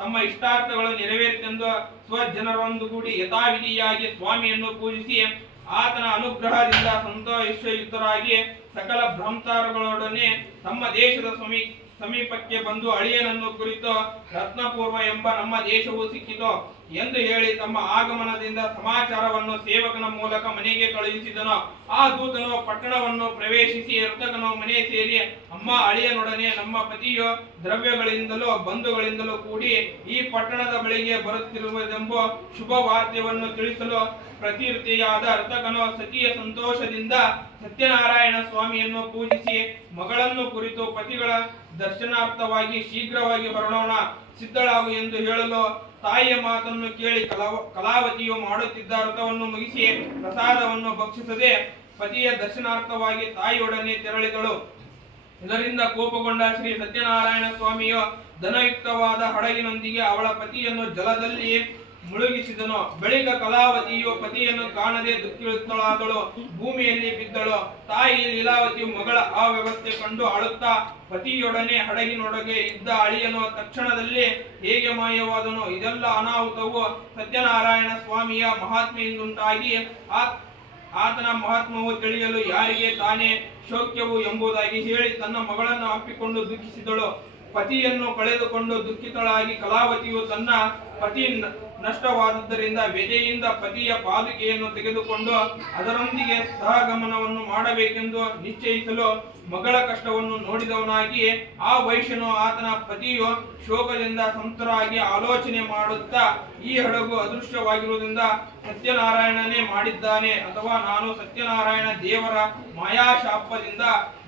ತಮ್ಮ ಇಷ್ಟಾರ್ಥಗಳು ನೆರವೇರಿತೆಂದು ಸ್ವಜನರೊಂದುಗೂಡಿ ಯಥಾವಿಧಿಯಾಗಿ ಸ್ವಾಮಿಯನ್ನು ಪೂಜಿಸಿ ಆತನ ಅನುಗ್ರಹದಿಂದ ಸಂತೋಷಯುತರಾಗಿ ಸಕಲ ಭ್ರಮತಾರಗಳೊಡನೆ ತಮ್ಮ ದೇಶದ ಸಮೀಪಕ್ಕೆ ಬಂದು ಅಳಿಯನನ್ನು ಕುರಿತು ರತ್ನಪೂರ್ವ ಎಂಬ ನಮ್ಮ ದೇಶವು ಸಿಕ್ಕಿತು ಎಂದು ಹೇಳಿ ತಮ್ಮ ಆಗಮನದಿಂದ ಸಮಾಚಾರವನ್ನು ಸೇವಕನ ಮೂಲಕ ಮನೆಗೆ ಕಳುಹಿಸಿದನು. ಆ ದೂತನು ಪಟ್ಟಣವನ್ನು ಪ್ರವೇಶಿಸಿ ರಥಕನು ಮನೆ ಸೇರಿ, ಅಮ್ಮ, ಅಳಿಯನೊಡನೆ ನಮ್ಮ ಪತಿಯು ದ್ರವ್ಯಗಳಿಂದಲೂ ಬಂಧುಗಳಿಂದಲೂ ಕೂಡಿ ಈ ಪಟ್ಟಣದ ಬಳಿಗೆ ಬರುತ್ತಿರುವುದೆಂಬ ಶುಭ ವಾರ್ತೆಯನ್ನು ತಿಳಿಸಲು ಪ್ರತಿವೃತ್ತಿಯಾದ ರಥಕನು ಸತಿಯ ಸಂತೋಷದಿಂದ ಸತ್ಯನಾರಾಯಣ ಸ್ವಾಮಿಯನ್ನು ಪೂಜಿಸಿ ಮಗಳನ್ನು ಕುರಿತು ಪತಿಗಳ ದರ್ಶನಾರ್ಥವಾಗಿ ಶೀಘ್ರವಾಗಿ ಹೊರಡೋಣ, ಸಿದ್ಧಳಾಗು ಎಂದು ಹೇಳಲು ತಾಯಿಯ ಮಾತನ್ನು ಕೇಳಿ ಕಲಾವತಿಯು ಮಾಡುತ್ತಿದ್ದ ವ್ರತವನ್ನು ಮುಗಿಸಿ ಪ್ರಸಾದವನ್ನು ಭಕ್ಷಿಸದೆ ಪತಿಯ ದರ್ಶನಾರ್ಥವಾಗಿ ತಾಯಿಯೊಡನೆ ತೆರಳಿದಳು. ಇದರಿಂದ ಕೋಪಗೊಂಡ ಶ್ರೀ ಸತ್ಯನಾರಾಯಣ ಸ್ವಾಮಿಯು ಧನಯುಕ್ತವಾದ ಹಡಗಿನೊಂದಿಗೆ ಅವಳ ಪತಿಯನ್ನು ಜಲದಲ್ಲಿ ಮುಳುಗಿಸಿದನು. ಬಳಿಕ ಕಲಾವತಿಯು ಪತಿಯನ್ನು ಕಾಣದೆ ದುಃಖಿತಳಾದಳು, ಭೂಮಿಯಲ್ಲಿ ಬಿದ್ದಳು. ತಾಯಿ ಲೀಲಾವತಿಯು ಮಗಳ ಆ ವ್ಯವಸ್ಥೆ ಕಂಡು ಅಳುತ್ತಾ ಪತಿಯೊಡನೆ ಹಡಗಿನೊಳಗೆ ಇದ್ದ ಅಳಿಯನು ತಕ್ಷಣದಲ್ಲಿ ಹೇಗೆ ಮಾಯವಾದನು? ಇದೆಲ್ಲ ಅನಾಹುತವು ಸತ್ಯನಾರಾಯಣ ಸ್ವಾಮಿಯ ಮಹಾತ್ಮೆಯಿಂದುಂಟಾಗಿ ಆತನ ಮಹಾತ್ಮವು ತಿಳಿಯಲು ಯಾರಿಗೆ ತಾನೇ ಶೋಕ್ಯವು ಎಂಬುದಾಗಿ ಹೇಳಿ ತನ್ನ ಮಗಳನ್ನು ಅಪ್ಪಿಕೊಂಡು ದುಃಖಿಸಿದಳು. ಪತಿಯನ್ನು ಕಳೆದುಕೊಂಡು ದುಃಖಿತಳಾಗಿ ಕಲಾವತಿಯು ತನ್ನ ಪತಿ ನಷ್ಟವಾದದ್ದರಿಂದ ವ್ಯಥೆಯಿಂದ ಪತಿಯ ಪಾದುಕೆಯನ್ನು ತೆಗೆದುಕೊಂಡು ಅದರೊಂದಿಗೆ ಸಹಗಮನವನ್ನು ಮಾಡಬೇಕೆಂದು ನಿಶ್ಚಯಿಸಲು ಮಗಳ ಕಷ್ಟವನ್ನು ನೋಡಿದವನಾಗಿ ಆ ವೈಶ್ಯನು ಆತನ ಪತಿಯು ಶೋಕದಿಂದ ಸಂತರಾಗಿ ಆಲೋಚನೆ ಮಾಡುತ್ತಾ, ಈ ಹಡಗು ಅದೃಶ್ಯವಾಗಿರುವುದರಿಂದ ಸತ್ಯನಾರಾಯಣನೇ ಮಾಡಿದ್ದಾನೆ ಅಥವಾ ನಾನು ಸತ್ಯನಾರಾಯಣ ದೇವರ ಮಾಯಾಶಾಪದಿಂದ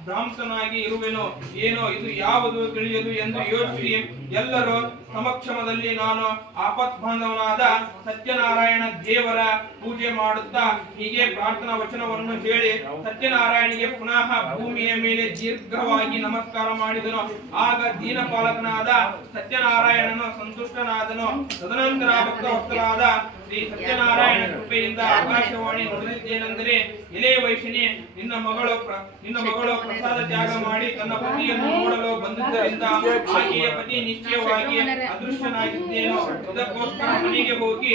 ಭ್ರಾಂತನಾಗಿ ಇರುವೆನು, ಏನೋ ಇದು ಯಾವುದು ತಿಳಿಯದು ಎಂದು ಯೋಚಿಸಿ ಎಲ್ಲರೂ ಸಮಕ್ಷಮದಲ್ಲಿ ನಾನು ಆಪತ್ಬಾಂಧವನಾದ ಸತ್ಯನಾರಾಯಣ ದೇವರ ಪೂಜೆ ಮಾಡುತ್ತಾ ಹೀಗೆ ಪ್ರಾರ್ಥನಾ ವಚನವನ್ನು ಹೇಳಿ ಸತ್ಯನಾರಾಯಣಿಗೆ ಪುನಃ ಭೂಮಿಯ ಮೇಲೆ ದೀರ್ಘವಾಗಿ ನಮಸ್ಕಾರ ಮಾಡಿದನು. ಆಗ ದೀನಪಾಲಕನಾದ ಸತ್ಯನಾರಾಯಣನು ಸಂತುಷ್ಟನಾದನು. ತದನಂತರ ಭಕ್ತವತ್ಸಲಾದ ಶ್ರೀ ಸತ್ಯನಾರಾಯಣ ಕೃಪೆಯಿಂದ ಆಕಾಶವಾಣಿ ನುಡಿದಿದ್ದೇನೆಂದರೆ, ಎಲೆ ವೈಶ್ಯನೇ, ನಿನ್ನ ಮಗಳು ಪ್ರಸಾದ ತ್ಯಾಗ ಮಾಡಿ ತನ್ನ ಪತಿಯನ್ನು ನೋಡಲು ಬಂದಿದ್ದರಿಂದ ಆಕೆಯ ಪತಿ ನಿಶ್ಚಯವಾಗಿ ಅದೃಶ್ಯನಾಗಿದ್ದೇನು. ಇದಕ್ಕೋಸ್ಕರ ಮನೆಗೆ ಹೋಗಿ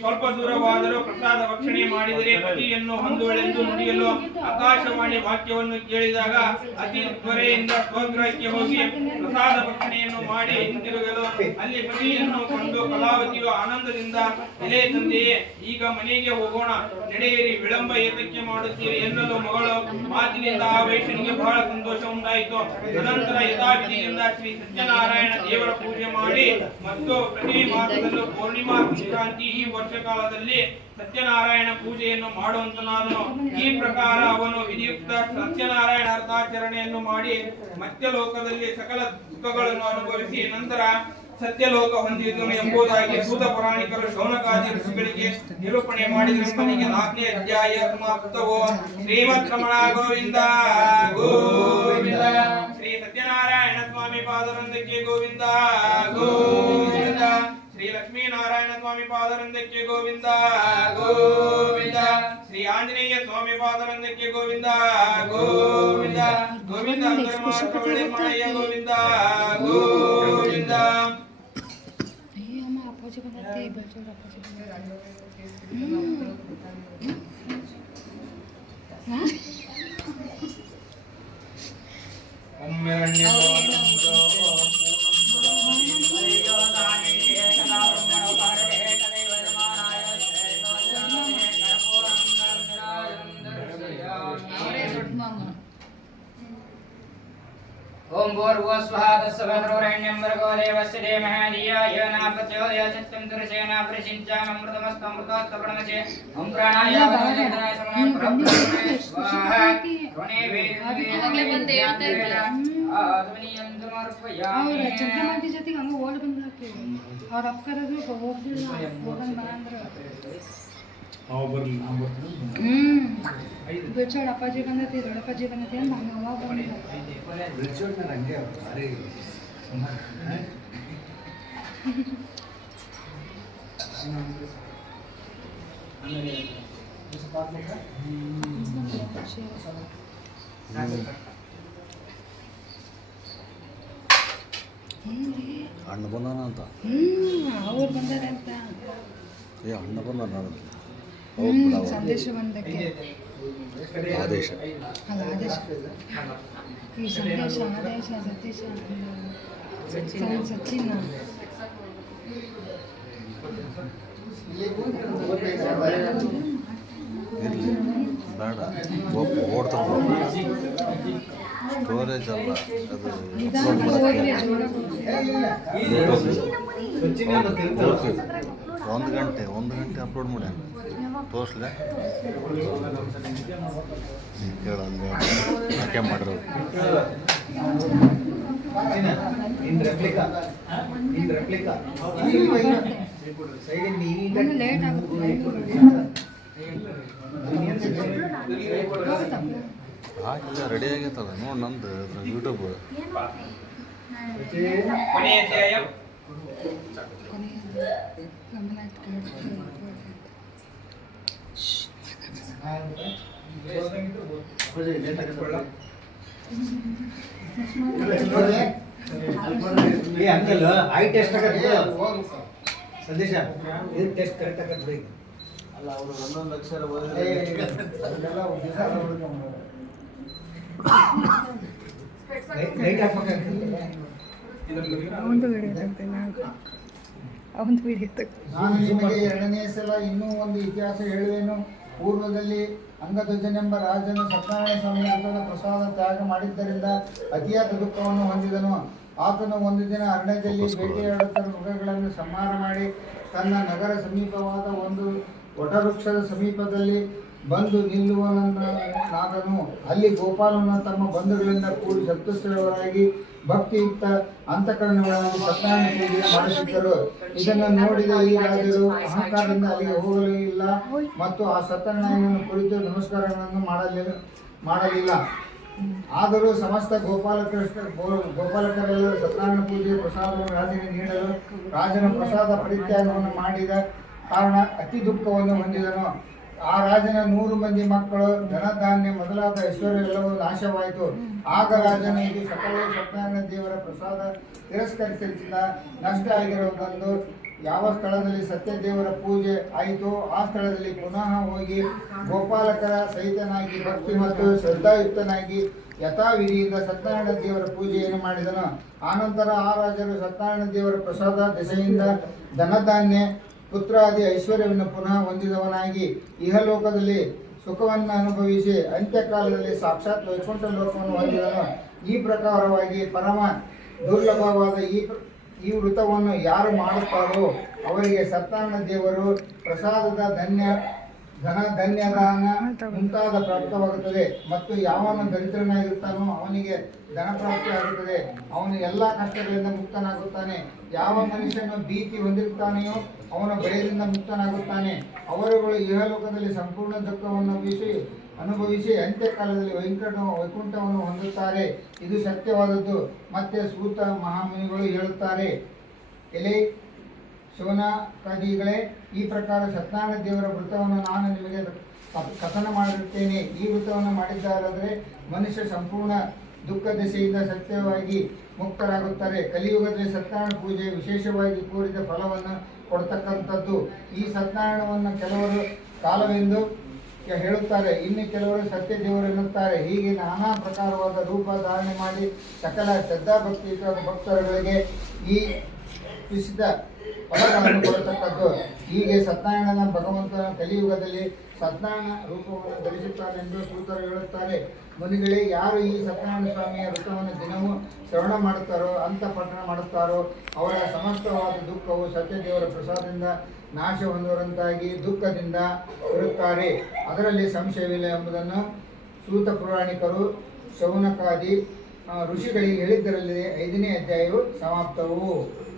ಸ್ವಲ್ಪ ದೂರವಾದರೂ ಪ್ರಸಾದ ಭಕ್ಷಣೆ ಮಾಡಿದರೆ ಪತಿಯನ್ನು ಹೊಂದುವಳೆಂದು ನುಡಿಯಲು ಆಕಾಶವಾಣಿ ವಾಕ್ಯವನ್ನು ಕೇಳಿದಾಗ ಅತಿ ತ್ವರೆಯಿಂದ ಸ್ವಗೃಹಕ್ಕೆ ಹೋಗಿ ಪ್ರಸಾದ ಭಕ್ಷಣೆಯನ್ನು ಮಾಡಿ ಹಿಂತಿರುಗಲು ಅಲ್ಲಿ ಪತಿಯನ್ನು ಕಂಡು ಕಲಾವತಿಯು ಆನಂದದಿಂದ, ಎಲೆ ತಂದೆಯೇ, ಈಗ ಮನೆಗೆ ಹೋಗೋಣ, ನಡೆಯಿರಿ, ವಿಳಂಬ ಏತಕ್ಕೆ ಮಾಡುತ್ತೀರಿ ಎನ್ನಲು ಮಗಳು ಮಾತಿನಿಂದ ಆ ವೈಶ್ಯನಿಗೆ ಬಹಳ ಸಂತೋಷ ಉಂಟಾಯಿತು. ಅನಂತರ ಯಥಾವಿಧಿಯಿಂದ ಶ್ರೀ ಸತ್ಯನಾರಾಯಣ ದೇವರ ಪೂಜೆ ಮಾಡಿ ಮತ್ತು ಪ್ರತಿ ಮಾಸದಲ್ಲೂ ಪೂರ್ಣಿಮಾ ಸಂಕ್ರಾಂತಿ ಈ ವರ್ಷ ಕಾಲದಲ್ಲಿ ಸತ್ಯನಾರಾಯಣ ಪೂಜೆಯನ್ನು ಮಾಡುವಂತನಾದನು. ಈ ಪ್ರಕಾರ ಅವನು ವಿಧಿಯುಕ್ತ ಸತ್ಯನಾರಾಯಣ ಅರ್ಥಾಚರಣೆಯನ್ನು ಮಾಡಿ ಮತ್ಯಲೋಕದಲ್ಲಿ ಸಕಲ ದುಃಖಗಳನ್ನು ಅನುಭವಿಸಿ ನಂತರ ಸತ್ಯಲೋಕ ಹೊಂದಿದನು ಎಂಬುದಾಗಿ ಸೂತ ಪುರಾಣಿಕರು ಶೌನಕಾದಿ ಋಷಿಗಳಿಗೆ ನಿರೂಪಣೆ ಮಾಡಿದರೆಂಬನಿಗೆ 4ನೇ ಅಧ್ಯಾಯ ಸಮಾಪ್ತವು. ಶ್ರೀಮತ್ ರಮಣ ಗೋವಿಂದ ಗೋವಿಂದ. ಶ್ರೀ ಸತ್ಯನಾರಾಯಣ ಸ್ವಾಮಿ ಪಾದರಂದಕ್ಕೆ ಗೋವಿಂದ ಗೋವಿಂದ. ಶ್ರೀ ಲಕ್ಷ್ಮೀನಾರಾಯಣ ಸ್ವಾಮಿ ಪಾದರಂದಕ್ಕೆ ಗೋವಿಂದ ಗೋವಿಂದ. ಶ್ರೀ ಆಂಜನೇಯ ಸ್ವಾಮಿ ಪಾದರಂದಕ್ಕೆ ಗೋವಿಂದ ಗೋವಿಂದ ಗೋವಿಂದ. ಮಳೆಯ ಗೋವಿಂದ ಗೋವಿಂದ. ಅಪ್ಪಾಜಿ ಬಂದತ್ತೆ, ಬೆಳ್ಚೂರು ಅಪ್ಪಾಜಿ ओम भूर्भुवस्वः तत्सवितुर्वरेण्यं भर्गो देवस्य धीमहि धियो यो न प्रचोदयात् चतुर्सेना प्रसिञ्चामृतमस्तमृतोस्तप्रणमसे ओम प्राणाय वेदनाय समनाय परब्रह्मणे स्वाहा ऋणे वेदने आत्मनियं समर्पयामि ಅವ್ರ ಚಂದ್ರಮಾತಿ ಜೊತೆಗೆ ಹಂಗೆ ಓಡ್ ಬಂದ್ಲಾಕ್ತೀವಿ. ಅವ್ರ ಅಕ್ಕರದು ಹೋಗ್ತಿಲ್ಲ, ಹೋಗಂಗ್ ಬಾ ಅಂದ್ರೆ ಬಿಡ್ಸೋಡ್ ಅಪ್ಪಾಜಿ ಬಂದೈತಿ, ದೊಡ್ಡಪ್ಪಾಜಿ ಬಂದೈತಿ ಅಂತ ಹಂಗೆ ಅವಾಗ ಬಂದ ಅಣ್ಣ ಬಂದಾನ ಅಂತ ಅವ್ರು ಬಂದಾರೆ ಅಂತ ಅಣ್ಣ ಬಂದಾನ ಸಂದೇಶ ಬಂದಕ್ಕೆ ಆದೇಶ ಅಲ್ಲ ಆದೇಶ ಈ ಸಂದೇಶ ಆದೇಶ ಸತೀಶ ಸಚಿನ್ ಇರಲಿ ಬೇಡ ಓಡ್ತಾರೆ ಸ್ಟೋರೇಜ್ ಅಲ್ಲ ಅದು ಒಂದು ಗಂಟೆ ಅಪ್ಲೋಡ್ ಮಾಡ್ಯಾನ ತೋರಿಸ್ಲೆ ಕೇಳಂಗೆ ಯಾಕೆ ಮಾಡಿರೋದು ಲೇಟ್ ಆಗುತ್ತೆ ಹಾಕಿಲ್ಲ ರೆಡಿ ಆಗೈತಲ್ಲ ನೋಡಿ ನಂದು ಯೂಟ್ಯೂಬ್ ಕೊನೆಯ ಅಧ್ಯಾಯ ಹಂಗಲ್ಲ ಐ ಟೆಸ್ಟ್ ಸಂದೇಶ ಇದು ಟೆಸ್ಟ್ ಕರೆಕ್ಟ್ ಆಗತ್ತೆ ಅಲ್ಲ ಅವರು 1 ಲಕ್ಷ ನಾನು ನಿಮಗೆ ಎರಡನೇ ಸಲ ಇನ್ನೂ ಒಂದು ಇತಿಹಾಸ ಹೇಳುವೆನು. ಪೂರ್ವದಲ್ಲಿ ಅಂಗಧ್ವಜನೆಂಬ ರಾಜನು ಸತ್ಯನಾರಾಯಣ ಸ್ವಾಮಿ ವ್ರತದ ಪ್ರಸಾದ ತ್ಯಾಗ ಮಾಡಿದ್ದರಿಂದ ಅತಿಯಾದ ದುಃಖವನ್ನು ಹೊಂದಿದನು. ಆತನು ಒಂದು ದಿನ ಅರಣ್ಯದಲ್ಲಿ ಬೇಟೆಯಾಡುತ್ತಾ ಮೃಗಗಳನ್ನು ಸಂಹಾರ ಮಾಡಿ ತನ್ನ ನಗರ ಸಮೀಪವಾದ ಒಂದು ವಟವೃಕ್ಷದ ಸಮೀಪದಲ್ಲಿ ಬಂದು ನಿಲ್ಲುವನಾದನು. ಅಲ್ಲಿ ಗೋಪಾಲನ ತಮ್ಮ ಬಂಧುಗಳಿಂದ ಕೂಡಿ ಸಂತುಷ್ಟರಾಗಿ ಭಕ್ತಿಯುಕ್ತ ಅಂತಃಕರಣಗಳಲ್ಲಿ ಸತ್ಯನಾರಾಯಣ ಪೂಜೆ ಮಾಡುತ್ತಿದ್ದರು. ಇದನ್ನು ನೋಡಿದ ಈ ರಾಜರು ಅಹಂಕಾರದಿಂದ ಅಲ್ಲಿಗೆ ಹೋಗಲೂ ಇಲ್ಲ ಮತ್ತು ಆ ಸತ್ಯನಾರಾಯಣನ ಕುರಿತು ನಮಸ್ಕಾರಗಳನ್ನು ಮಾಡಲಿಲ್ಲ. ಆದರೂ ಸಮಸ್ತ ಗೋಪಾಲಕರೆಲ್ಲರೂ ಸತ್ಯನಾರಾಯಣ ಪೂಜೆಯ ಪ್ರಸಾದವನ್ನು ರಾಜನಿಗೆ ನೀಡಲು ರಾಜನ ಪ್ರಸಾದ ಪರಿತ್ಯಾಗವನ್ನು ಮಾಡಿದ ಕಾರಣ ಅತಿ ದುಃಖವನ್ನು ಹೊಂದಿದನು. ಆ ರಾಜನ 100 ಮಂದಿ ಮಕ್ಕಳು, ಧನಧಾನ್ಯ ಮೊದಲಾದ ಐಶ್ವರ್ಯವೆಲ್ಲವೂ ನಾಶವಾಯಿತು. ಆಗ ರಾಜನು ಇದು ಸಕಲವು ಸತ್ಯನಾರಾಯಣ ದೇವರ ಪ್ರಸಾದ ತಿರಸ್ಕರಿಸಿದ್ದರಿಂದ ನಷ್ಟ ಆಗಿರುವುದೆಂದು ಯಾವ ಸ್ಥಳದಲ್ಲಿ ಸತ್ಯದೇವರ ಪೂಜೆ ಆಯಿತೋ ಆ ಸ್ಥಳದಲ್ಲಿ ಪುನಃ ಹೋಗಿ ಗೋಪಾಲಕರ ಸಹಿತನಾಗಿ ಭಕ್ತಿ ಮತ್ತು ಶ್ರದ್ಧಾಯುಕ್ತನಾಗಿ ಯಥಾವಿಧಿಯಿಂದ ಸತ್ಯನಾರಾಯಣ ದೇವರ ಪೂಜೆಯನ್ನು ಮಾಡಿದನು. ಆನಂತರ ಆ ರಾಜರು ಸತ್ಯನಾರಾಯಣ ದೇವರ ಪ್ರಸಾದ ದೆಸೆಯಿಂದ ಧನಧಾನ್ಯ ಪುತ್ರಾದಿ ಐಶ್ವರ್ಯವನ್ನು ಪುನಃ ಹೊಂದಿದವನಾಗಿ ಇಹಲೋಕದಲ್ಲಿ ಸುಖವನ್ನು ಅನುಭವಿಸಿ ಅಂತ್ಯಕಾಲದಲ್ಲಿ ಸಾಕ್ಷಾತ್ ವೈಕುಂಠ ಲೋಕವನ್ನು ಹೊಂದಿದನು. ಈ ಪ್ರಕಾರವಾಗಿ ಪರಮ ದುರ್ಲಭವಾದ ಈ ವೃತವನ್ನು ಯಾರು ಮಾಡುತ್ತಾರೋ ಅವರಿಗೆ ಸತ್ಯನಾರಾಯಣ ದೇವರು ಪ್ರಸಾದದ ಧನ್ಯದಾನ ಮುಂತಾದ ಪ್ರಾಪ್ತವಾಗುತ್ತದೆ. ಮತ್ತು ಯಾವನು ದರಿದ್ರನಾಗಿರುತ್ತಾನೋ ಅವನಿಗೆ ಧನ ಪ್ರಾಪ್ತಿಯಾಗುತ್ತದೆ. ಅವನು ಎಲ್ಲ ಕಷ್ಟಗಳಿಂದ ಮುಕ್ತನಾಗುತ್ತಾನೆ. ಯಾವ ಮನುಷ್ಯನು ಭೀತಿ ಹೊಂದಿರುತ್ತಾನೆಯೋ ಅವನ ಭಯದಿಂದ ಮುಕ್ತನಾಗುತ್ತಾನೆ. ಅವರುಗಳು ಇಹಲೋಕದಲ್ಲಿ ಸಂಪೂರ್ಣ ದುಃಖವನ್ನು ಅನುಭವಿಸಿ ಅಂತ್ಯಕಾಲದಲ್ಲಿ ವೈಕುಂಠವನ್ನು ಹೊಂದುತ್ತಾರೆ. ಇದು ಸತ್ಯವಾದದ್ದು. ಮತ್ತೆ ಸೂತ ಮಹಾಮುನಿಗಳು ಹೇಳುತ್ತಾರೆ, ಎಲೆ ಶೌನಕಾದಿಗಳೇ, ಈ ಪ್ರಕಾರ ಸತ್ಯನಾರಾಯಣ ದೇವರ ವೃತವನ್ನು ನಾನು ನಿಮಗೆ ಕಥನ ಮಾಡಿರುತ್ತೇನೆ. ಈ ವೃತವನ್ನು ಮಾಡಿದ್ದಾರಾದರೆ ಮನುಷ್ಯ ಸಂಪೂರ್ಣ ದುಃಖ ದೆಸೆಯಿಂದ ಸತ್ಯವಾಗಿ ಮುಕ್ತರಾಗುತ್ತಾರೆ. ಕಲಿಯುಗದಲ್ಲಿ ಸತ್ಯನಾರಾಯಣ ಪೂಜೆ ವಿಶೇಷವಾಗಿ ಕೋರಿದ ಫಲವನ್ನು ಕೊಡ್ತಕ್ಕಂಥದ್ದು. ಈ ಸತ್ಯನಾರಾಯಣವನ್ನು ಕೆಲವರು ಕಾಲವೆಂದು ಹೇಳುತ್ತಾರೆ, ಇನ್ನು ಕೆಲವರು ಸತ್ಯ ದೇವರು ಎನ್ನುತ್ತಾರೆ. ಹೀಗೆ ನಾನಾ ಪ್ರಕಾರವಾದ ರೂಪ ಧಾರಣೆ ಮಾಡಿ ಸಕಲ ಶ್ರದ್ಧಾಭಕ್ತಿ ಭಕ್ತರುಗಳಿಗೆ ಈ ವಿಶಿಷ್ಟ ಫಲಗಳನ್ನು ಕೊಡತಕ್ಕದ್ದು. ಹೀಗೆ ಸತ್ಯನಾರಾಯಣನ ಭಗವಂತನ ಕಲಿಯುಗದಲ್ಲಿ ಸತ್ಯನಾರಾಯಣ ರೂಪವನ್ನು ಧರಿಸುತ್ತಾನೆಂದು ಸೂತರು ಹೇಳುತ್ತಾರೆ. ಮುನಿಗಳೇ, ಯಾರು ಈ ಸತ್ಯನಾರಾಯಣ ಸ್ವಾಮಿಯ ವೃತವನ್ನು ದಿನವೂ ಶ್ರವಣ ಮಾಡುತ್ತಾರೋ, ಅಂತ ಪಠಣ ಮಾಡುತ್ತಾರೋ ಅವರ ಸಮಸ್ತವಾದ ದುಃಖವು ಸತ್ಯದೇವರ ಪ್ರಸಾದದಿಂದ ನಾಶ ಹೊಂದುವಂತಾಗಿ ದುಃಖದಿಂದ ಇರುತ್ತಾರೆ. ಅದರಲ್ಲಿ ಸಂಶಯವಿಲ್ಲ ಎಂಬುದನ್ನು ಸೂತ ಪುರಾಣಿಕರು ಶೌನಕಾದಿ ಋಷಿಗಳಿಗೆ ಹೇಳಿದ್ದರಲ್ಲಿ 5ನೇ ಅಧ್ಯಾಯವು ಸಮಾಪ್ತವು.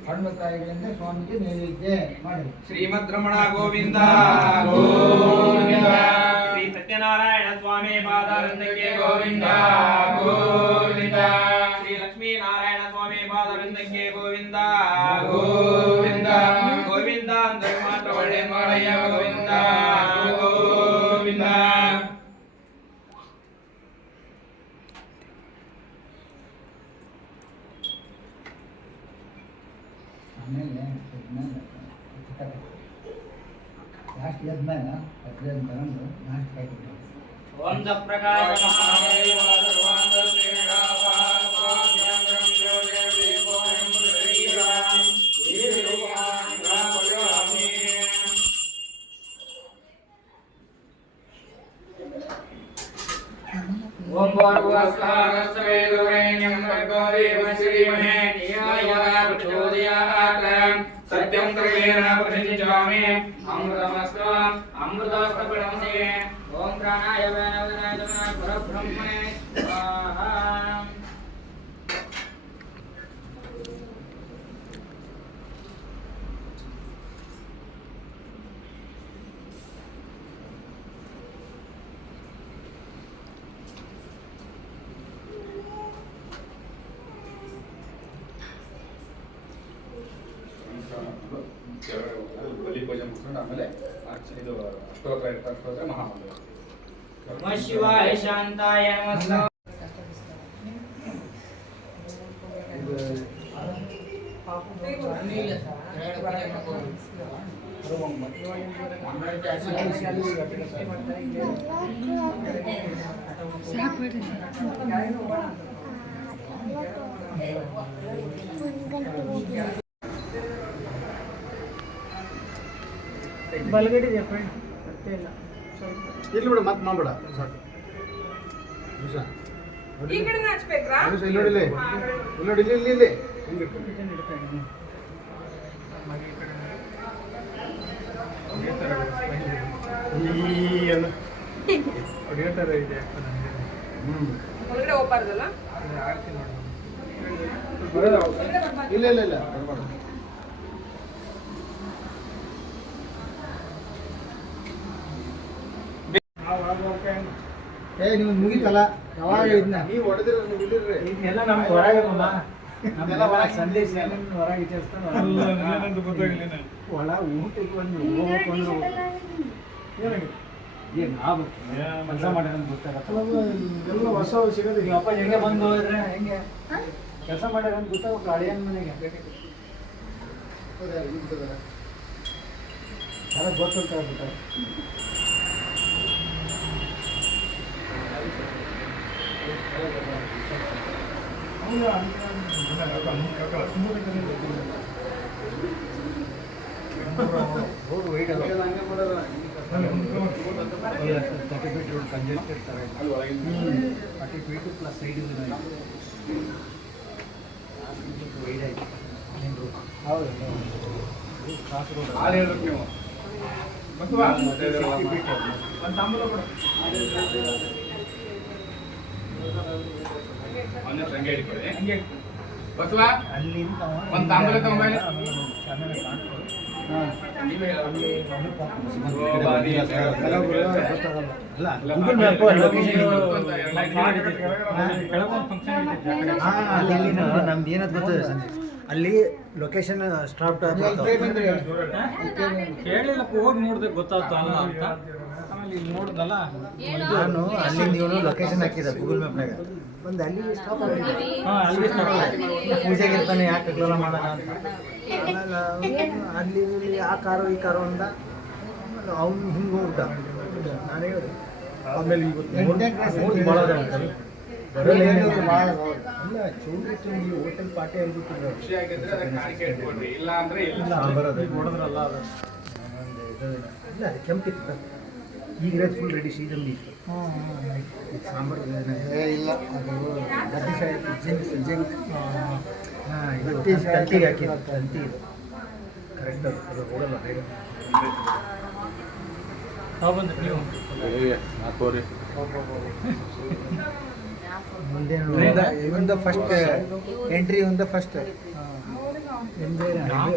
ಹಣ್ಣು ಕಾಯಿಗಳಿಂದ ಸ್ವಾಮಿಗೆ ನೈವೇದ್ಯ ಮಾಡಿ. ಶ್ರೀಮದ್ ರಮಣ ಗೋವಿಂದ ಗೋವಿಂದ. ಶ್ರೀ ಸತ್ಯನಾರಾಯಣ ಸ್ವಾಮಿ ಪಾದಾರವಿಂದಕ್ಕೆ ಗೋವಿಂದ ಗೋವಿಂದ. ಶ್ರೀ ಲಕ್ಷ್ಮೀ ನಾರಾಯಣ ಸ್ವಾಮಿ ಪಾದಾರವಿಂದಕ್ಕೆ ಗೋವಿಂದ ಗೋವಿಂದ ಗೋವಿಂದ. ಅಂದರೆ ಮಾತ್ರ ಒಳ್ಳೆ ಮಾಡಯ್ಯ ಗೋವಿಂದ ಗೋವಿಂದ. ಆಮೇಲೆ ಲಾಸ್ಟ್ ಎದ್ಮೇಲೆ ಅದ್ರಲ್ಲಿ ತಗೊಂಡು ಲಾಸ್ಟ್ ಕೈ ಕೊಟ್ಟು ಓಂ ಪ್ರಕಾಶ ಓಂ ಸತ್ಯಂ ತ್ರಯೇಣ ಪ್ರತಿಷ್ಠಾಮಿ ಅಮೃತಮಸ್ತು ಅಮೃತಸ್ತು ಪ್ರಣಮಸೆ ಓಂ ಪ್ರಾಣಾಯ ವ್ಯಾನವನಾಯ ಪರಬ್ರಹ್ಮಣೇ ಸ್ವಾಹಾ ಬಲಿ ಪೂಜೆ ಮುಗಿಸ್ಕೊಂಡು ಆಮೇಲೆ ಇದು ಅಷ್ಟೋತ್ತರ ಇರ್ತಾರೆ ಅಷ್ಟೋತ್ತರ ಮಹಾಮಂತ್ರ ನಮಃ ಶಿವಾಯ ಶಾಂತಾಯ ನಮಃ ಸಾಕು ಬಿಡ್ರಿ ಬಲಗಡೆ ಇದೆ ಫ್ರೆಂಡ್ ಮತ್ತೆ ಇಲ್ಲ ಇಲ್ಲಿ ಬಿಡು ಮತ್ತೆ ಮಾಡಬೇಡ ಸಾಕು ಈ ಕಡೆನೇ ಹಚ್ಬೇಕ್ರಾ? ಇಲ್ಲಿ ನೋಡಿ ಇಲ್ಲಿ ನೋಡಿ ಇಲ್ಲಿ ಇಲ್ಲಿ ಹಿಂಗೆ ಹೊಡೆಯೋತರ ಇದೆ ಒಳಗಡೆ ಹೋಗ್ಬಾರ್ದಲ್ಲ? ಇಲ್ಲ ಇಲ್ಲ ಇಲ್ಲ ನಿಮ್ಗೆ ಮುಗಿತಲ್ಲ ಯಾವಾಗ ಇದನ್ನ ನೀವು ಹೊಡೆದ್ರೆ ನೀವು ಇಲ್ಲಿರ್ರಿ ಇದನ್ನೆಲ್ಲ ನಮ್ಗೆ ಹೊರಗಮ್ಮ ನಮ್ಗೆಲ್ಲ ಹೊರಗೆ ಸಂದೇಶ ಹೊರಗೆ ಗೊತ್ತಾಗಲಿಲ್ಲ ಒಳ ಊಟಕ್ಕೆ ಬಂದು ಹೋಗ್ಬೇಕು ಅಂದ್ರೆ ಏನು ನಾವು ಕೆಲಸ ಮಾಡಿದ್ರೆ ಗೊತ್ತಾಗತ್ತೆ ಎಲ್ಲ ಹೊಸ ಸಿಗೋದು ಈಗ ಅಪ್ಪ ಹೆಂಗೆ ಬಂದು ಹೋದ್ರೆ ಹೆಂಗೆ ಕೆಲಸ ಮಾಡ್ಯಾರ ಅಂತ ಗೊತ್ತಾಗ ಅಳಿಯನ್ ಮನೆಗೆ ಯಾರ ಗೊತ್ತಂತ ಹೇಳ್ಬಿಟ್ಟಾರೆ ರೋಡ್ ವೈಡ್ ಅಲ್ಲ 30 ಫೀಟ್ ರೋಡ್ ಕಂಜೆಸ್ಟ್ ಇರ್ತಾರೆ 40 ಫೀಟ್ ಪ್ಲಸ್ ಸೈಡ್ ವೈಡ್ ಆಯ್ತು ಮೇನ್ ರೋಡ್ ಹೌದು ಕ್ರಾಸ್ ರೋಡ್ ಹಾಲು ಹೇಳ್ಬೇಕು ನೀವು ಬಸವ ಒಂದು ತಾಂಬೂಲ ಕೊಡು ಒಂದೇ ಹಂಗೆ ಹಿಡ್ಕೊಳ್ಳಿ ಹಂಗೆ ಬಸವ ಅಲ್ಲಿಂದ ಒಂದು ತಾಂಬೂಲ ತಗೊಂಬಲ್ಲಿ ಚೆನ್ನಾಗಿ ಕಾಣ್ತದೆ ನೀವೇ ಹೇಳಿ ಗೂಗಲ್ ಮ್ಯಾಪ್ ನಮ್ದು ಏನದು ಗೊತ್ತದೆ ಅಲ್ಲಿ ಲೊಕೇಶನ್ ಸ್ಟಾಪ್ ಕೇಳಿಲ್ಲಪ್ಪ ಹೋಗಿ ನೋಡಿದ್ರೆ ಗೊತ್ತಾಗ್ತಾ ಅಲ್ಲ ಅಂತ ಆಮೇಲೆ ಇಲ್ಲಿ ನೋಡ್ದಲ್ಲ ನಾನು ಅಲ್ಲಿಂದ ಇವನು ಲೊಕೇಶನ್ ಹಾಕಿದ್ದೆ ಗೂಗಲ್ ಮ್ಯಾಪ್ನಾಗ ಒಂದು ಅಲ್ಲಿ ಸ್ಟಾಪ್ ಆಗಿದ್ದೆ ಅಲ್ಲಿ ಪೂಜೆಗೆ ಇರ್ತಾನೆ ಯಾಕೆ ಅಗ್ಲೆಲ್ಲ ಮಾಡೋಣ ಅಂತ ಆಮೇಲೆ ಅಲ್ಲಿ ಇಲ್ಲಿ ಆ ಕಾರು ಈ ಕಾರು ಅಂದ ಆಮೇಲೆ ಅವ್ನು ಹಿಂಗೆ ಹೋಗ್ಬಿಟ್ಟ ನಾನು ಹೇಳಿದೆ ಆಮೇಲೆ ಇವತ್ತು ಇಲ್ಲ ಚೌಡಿ ಹೋಟೆಲ್ ಪಾರ್ಟಿ ಆಗ್ಬಿಟ್ಟಿದ್ರು ಖುಷಿ ಆಗಿದ್ರೆ ಅದಕ್ಕೆ ಕಾಣಿಕೆ ಇಟ್ಕೊಡ್ರಿ ಇಲ್ಲ ಅಂದ್ರೆ ಇಲ್ಲ ನೋಡಿದ್ರಲ್ಲ ಅದು ಇಲ್ಲ ಅದು ಕೆಂಪಿತ್ತು ಈಗ ಫುಲ್ ರೆಡಿ ಸೀಸನ್ ಇತ್ತು ಸಾಂಬಾರು ಇಲ್ಲ ಅದು ಗಡ್ಡಿ ಸಾಯಿ ಜಿಂಕ್ ಹಾಂ ಇದು ತಂತಿಗೆ ಹಾಕಿದ್ದು ತಂತಿ ಇದು ಕರೆಕ್ಟ್ ಅದು ಹೋಗಲ್ಲ ಬೇಗ ಬಂದ್ರಿ ನೀವು ಹಾಕೋರಿ ಮುಂದೆ ಇವಂದ ಫಸ್ಟ್ ಎಂಟ್ರಿ ಇವಂದ first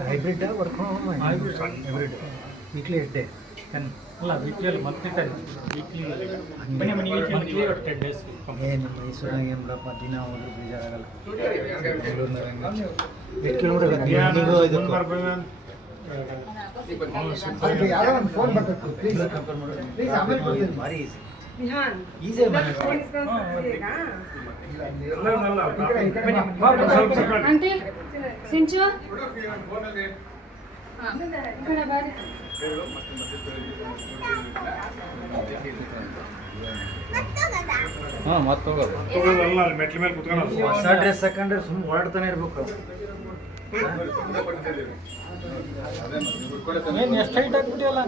hybrid work hybrid weekly day ಅಲ್ಲ weekly monthly weekly monthly 10 days ಏನು ಮೈಸೂರಾಗ ಏನು ಬಿಡಪ್ಪ ದಿನ ಹೋದ್ರೆ ಬೇಜಾರಾಗಲ್ಲ ಎಷ್ಟು ಕಿಲೋಮೀಟರ್ ಯಾರೋ ಒಂದು ಫೋನ್ ಬರ್ತದೆ ಪ್ಲೀಸ್ ಪ್ಲೀಸ್ ಆಮೇಲೆ ಕೊಡ್ತೀನಿ ಭಾರಿ ಈಸಿ ವಿಹಾನ್ ಈಸಿ ಆಂಟಿ ಸಿಂಚು ಈ ಕಡೆ ಬಾರಿ. ಹಾಂ ಮತ್ತೆ ಹೋಗೋದು ಮೆಟ್ಲ ಮೇಲೆ ಕುತ್ಕೊಳ್ಳೋದು. ಹೊಸ ಡ್ರೆಸ್ ಹಾಕೊಂಡ್ರೆ ಸುಮ್ಮನೆ ಓಡಾಡ್ತಾನೆ ಇರ್ಬೇಕು. ಏನು ಎಷ್ಟು ಹೈಟ್ ಆಗ್ಬಿಟ್ಟಿಯಲ್ಲ.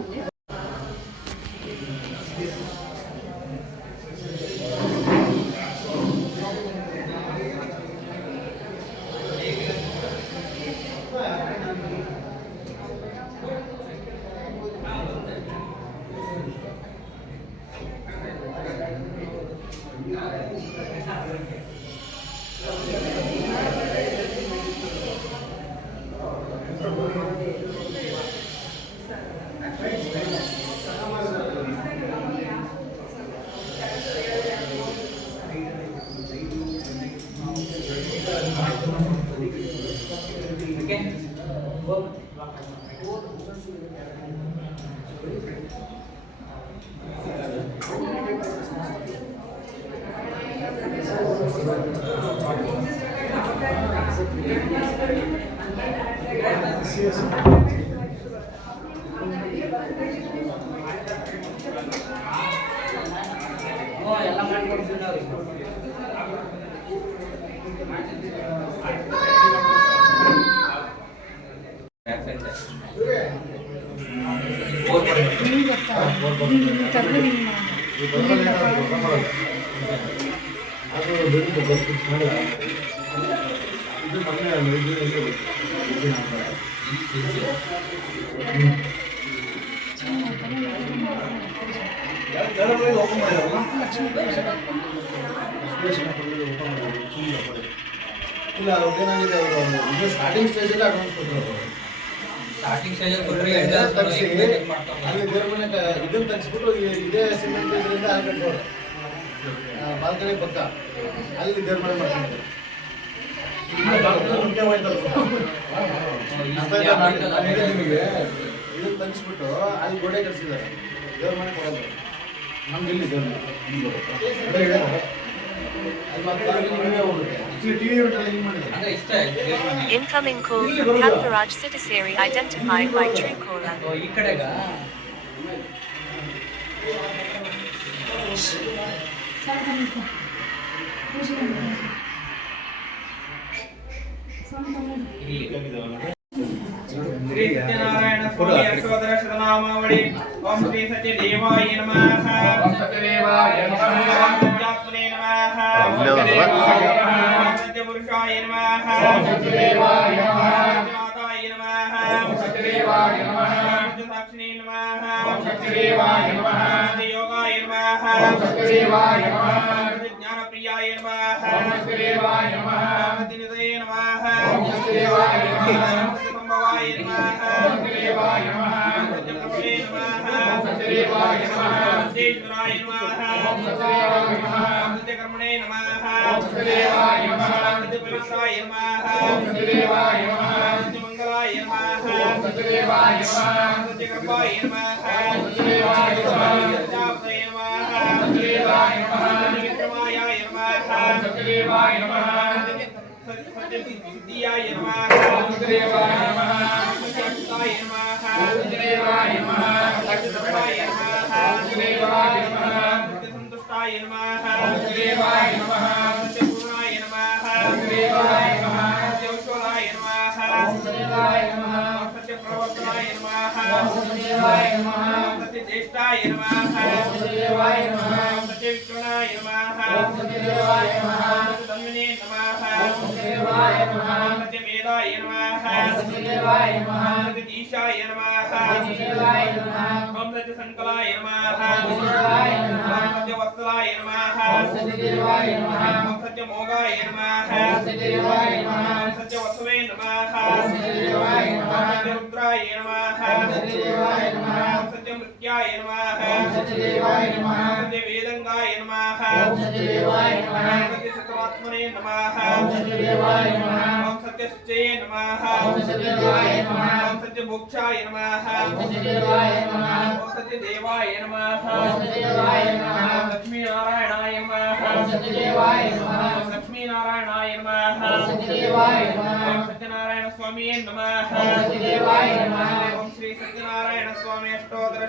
ಎಲ್ಲ ಮಾಡ್ಕೊಡ್ತೀನಿ ಅವ್ರಿಗೆ. ನಿಮ್ಗೆ ಗೊತ್ತಾ? ಹಿಂಗೆ ತೆಗ್ದು ಹಿಂಗೆ ಮಾಡಿ. ಇಲ್ಲ ಅವ್ರೇನಾಗಿದೆ, ಅವರು ಇದು ಸ್ಟಾರ್ಟಿಂಗ್ ಸ್ಟೇಜಲ್ಲಿ ಅಡ್ವಾನ್ಸ್ ಕೊಟ್ಟರು. ಸ್ಟಾರ್ಟಿಂಗ್ ಸ್ಟೇಜಲ್ಲಿ ಕೊಟ್ಟರೆ ಅಲ್ಲಿ ದೇವ್ರ ಮನೆ ಇದನ್ನು ತೆಗೆಸ್ಬಿಟ್ಟು ಇದೇ ಸಿಮೆಂಟ್ ಇದರಿಂದ ಅಲ್ಲಿ ಕಟ್ಬೋದು. ಬಾಲ್ಕನಿ ಪಕ್ಕ ಅಲ್ಲಿ ದೇವ್ರ ಮನೆ ಮಾಡ್ಕೊಂಡಿದ್ರು. ಮುಖ್ಯ ಹೋಯ್ತಲ್ಲ ನಿಮಗೆ ಇದನ್ನು ತೆಗೆಸ್ಬಿಟ್ಟು ಅಲ್ಲಿ ಗೋಡೆ ಕಟ್ಸಿದ್ದಾರೆ. ದೇವ್ರ ಮನೆ ಕೊಡೋದು ನಮ್ಗೆ ಇಲ್ಲಿ ದೇವ್ರ ಮನೆ Incoming call from Kalparaj Sitasiri identified by Truecaller. ಈ ಕಡೆಗ ಸ್ವಲ್ಪ ನಿಂತ್ಕೊ. ಪೂಜೆ ಮಾಡ್ಬೇಕು. ಸ್ವಲ್ಪ ಮಾಡಿ. ಶ್ರೀ ಸತ್ಯನಾರಾಯಣ ಸ್ವಾಮಿ ಅಷ್ಟೋತ್ತರ ಶತನಾಮಾವಳಿ. ಓಂ ಶ್ರೀ ಸತ್ಯ ದೇವಾಯ ನಮಃ. ಓಂ ಸತ್ಯದೇವಾಯ ನಮಃ. ಸತ್ಯಾತ್ಮನೇ ನಮಃ. ಓಂ ಸತ್ಯದೇವಾಯ ನಮಃ. ಸತ್ಯಪುರುಷಾಯ ನಮಃ. ಓಂ ಸತ್ಯದೇವಾಯ ನಮಃ. ಸತ್ಯನಾಥಾಯ ನಮಃ. ಓಂ ಸತ್ಯದೇವಾಯ ನಮಃ. ಸತ್ಯಸಾಕ್ಷಿಣೇ ನಮಃ. ಓಂ ಸತ್ಯದೇವಾಯ ನಮಃ. ಸತ್ಯಯೋಗಾಯ ನಮಃ. ಓಂ ಸತ್ಯದೇವಾಯ ನಮಃ. ಸತ್ಯಜ್ಞಾನಪ್ರಿಯಾಯ ನಮಃ. ಓಂ ಸತ್ಯದೇವಾಯ ನಮಃ. ಸತ್ಯನಿಧಯೇ ನಮಃ. ಓಂ ಸತ್ಯದೇವಾಯ ನಮಃ. ಸತ್ಯಸಂಭವಾಯ ನಮಃ. ಓಂ ಸತ್ಯದೇವಾಯ ನಮಃ. ಸತ್ಯಪ್ರಭುವೇ ನಮಃ. ಓಂ ಸತ್ಯದೇವಾಯ ನಮಃ. ಸತ್ಯೇಶ್ವರಾಯ ನಮಃ. ಓಂ ಸತ್ಯದೇವಾಯ ನಮಃ. ಸತ್ಯಕರ್ಮಣೇ ನಮಃ. ಓಂ ಸತ್ಯದೇವಾಯ ನಮಃ. ಸತ್ಯಪವಿತ್ರಾಯ ನಮಃ. ಓಂ ಸತ್ಯದೇವಾಯ ನಮಃ. ಸತ್ಯಮಂಗಲಾಯ ನಮಃ. ಓಂ ಸತ್ಯದೇವಾಯ ನಮಃ. ಸತ್ಯಕೃಪಾಯ ನಮಃ. ಓಂ ಸತ್ಯದೇವಾಯ ನಮಃ. ಸತ್ಯಾಪ್ತಯೇ ನಮಃ. ಸತ್ಯದೇವಾಯ ನಮಃ. ಸತ್ಯವಿಕ್ರಮಾಯ ನಮಃ. ಓಂ ಸತ್ಯದೇವಾಯ ನಮಃ. ಸತ್ಯಸಿದ್ಧಿಯಾಯ ನಮಃ. ಓಂ ಸತ್ಯದೇವಾಯ ನಮಃ. ಸತ್ಯಾಕ್ಷಿತಾಯ ನಮಃ. ಸತ್ಯದೇವಾಯ ನಮಃ. ಸತ್ಯಸತ್ವಾಯ ನಮಃ. ಸತ್ಯದೇವಾಯ ನಮಃ. ಸತ್ಯಸಂತುಷ್ಟಾಯ ನಮಃ. ಸತ್ಯದೇವಾಯ ನಮಃ. ಸತ್ಯಪೂರ್ಣಾಯ ನಮಃ. ಸತ್ಯದೇವಾಯ ನಮಃ. ಸತ್ಯವಿಶ್ವರಾಯ ನಮಃ. ಓಂ ಸತ್ಯದೇವಾಯ ನಮಃ. ಸತ್ಯಪ್ರವರ್ತನಾಯ ನಮಃ. ಓಂ ಸತ್ಯದೇವಾಯ ನಮಃ. ಸತ್ಯಜ್ಯೇಷ್ಠಾಯ ನಮಃ. ಓಂ ಸತ್ಯದೇವಾಯ ನಮಃ. ಸತ್ಯವಿಕ್ರಣಾಯ ನಮಃ. ಓಂ ಸತ್ಯದೇವಾಯ ನಮಃ. ಸತ್ಯಧನ್ವಿನೇ ನಮಃ. ಓಂ ಸತ್ಯದೇವಾಯ ನಮಃ. ಸತ್ಯಮೇಧಾಯ ನಮಃ. ಓಂ ಸತ್ಯದೇವಾಯ ನಮಃ. ಸತ್ಯದೀಶಾಯ ನಮಃ. ಓಂ ಸತ್ಯದೇವಾಯ ನಮಃ. ಓಂ ಸತ್ಯಸಂಕಲಾಯ ನಮಃ. ಓಂ ಸತ್ಯದೇವಾಯ ನಮಃ. ಓಂ ಸತ್ಯವತ್ಸಲಾಯ ನಮಃ. ಓಂ ಸತ್ಯದೇವಾಯ ನಮಃ. ಓಂ ಸತ್ಯಮೋಗಾಯ ನಮಃ. ಓಂ ಸತ್ಯದೇವಾಯ ನಮಃ. ಓಂ ಸತ್ಯವಸವೇ ನಮಃ. ಓಂ ಸತ್ಯದೇವಾಯ ನಮಃ. ಓಂ ಸತ್ಯರುದ್ರಾಯ ನಮಃ. ಓಂ ಸತ್ಯದೇವಾಯ ನಮಃ. ಓಂ ಸತ್ಯಮೃತ್ಯಾಯ ನಮಃ. ಓಂ ಸತ್ಯದೇವಾಯ ನಮಃ. ಓಂ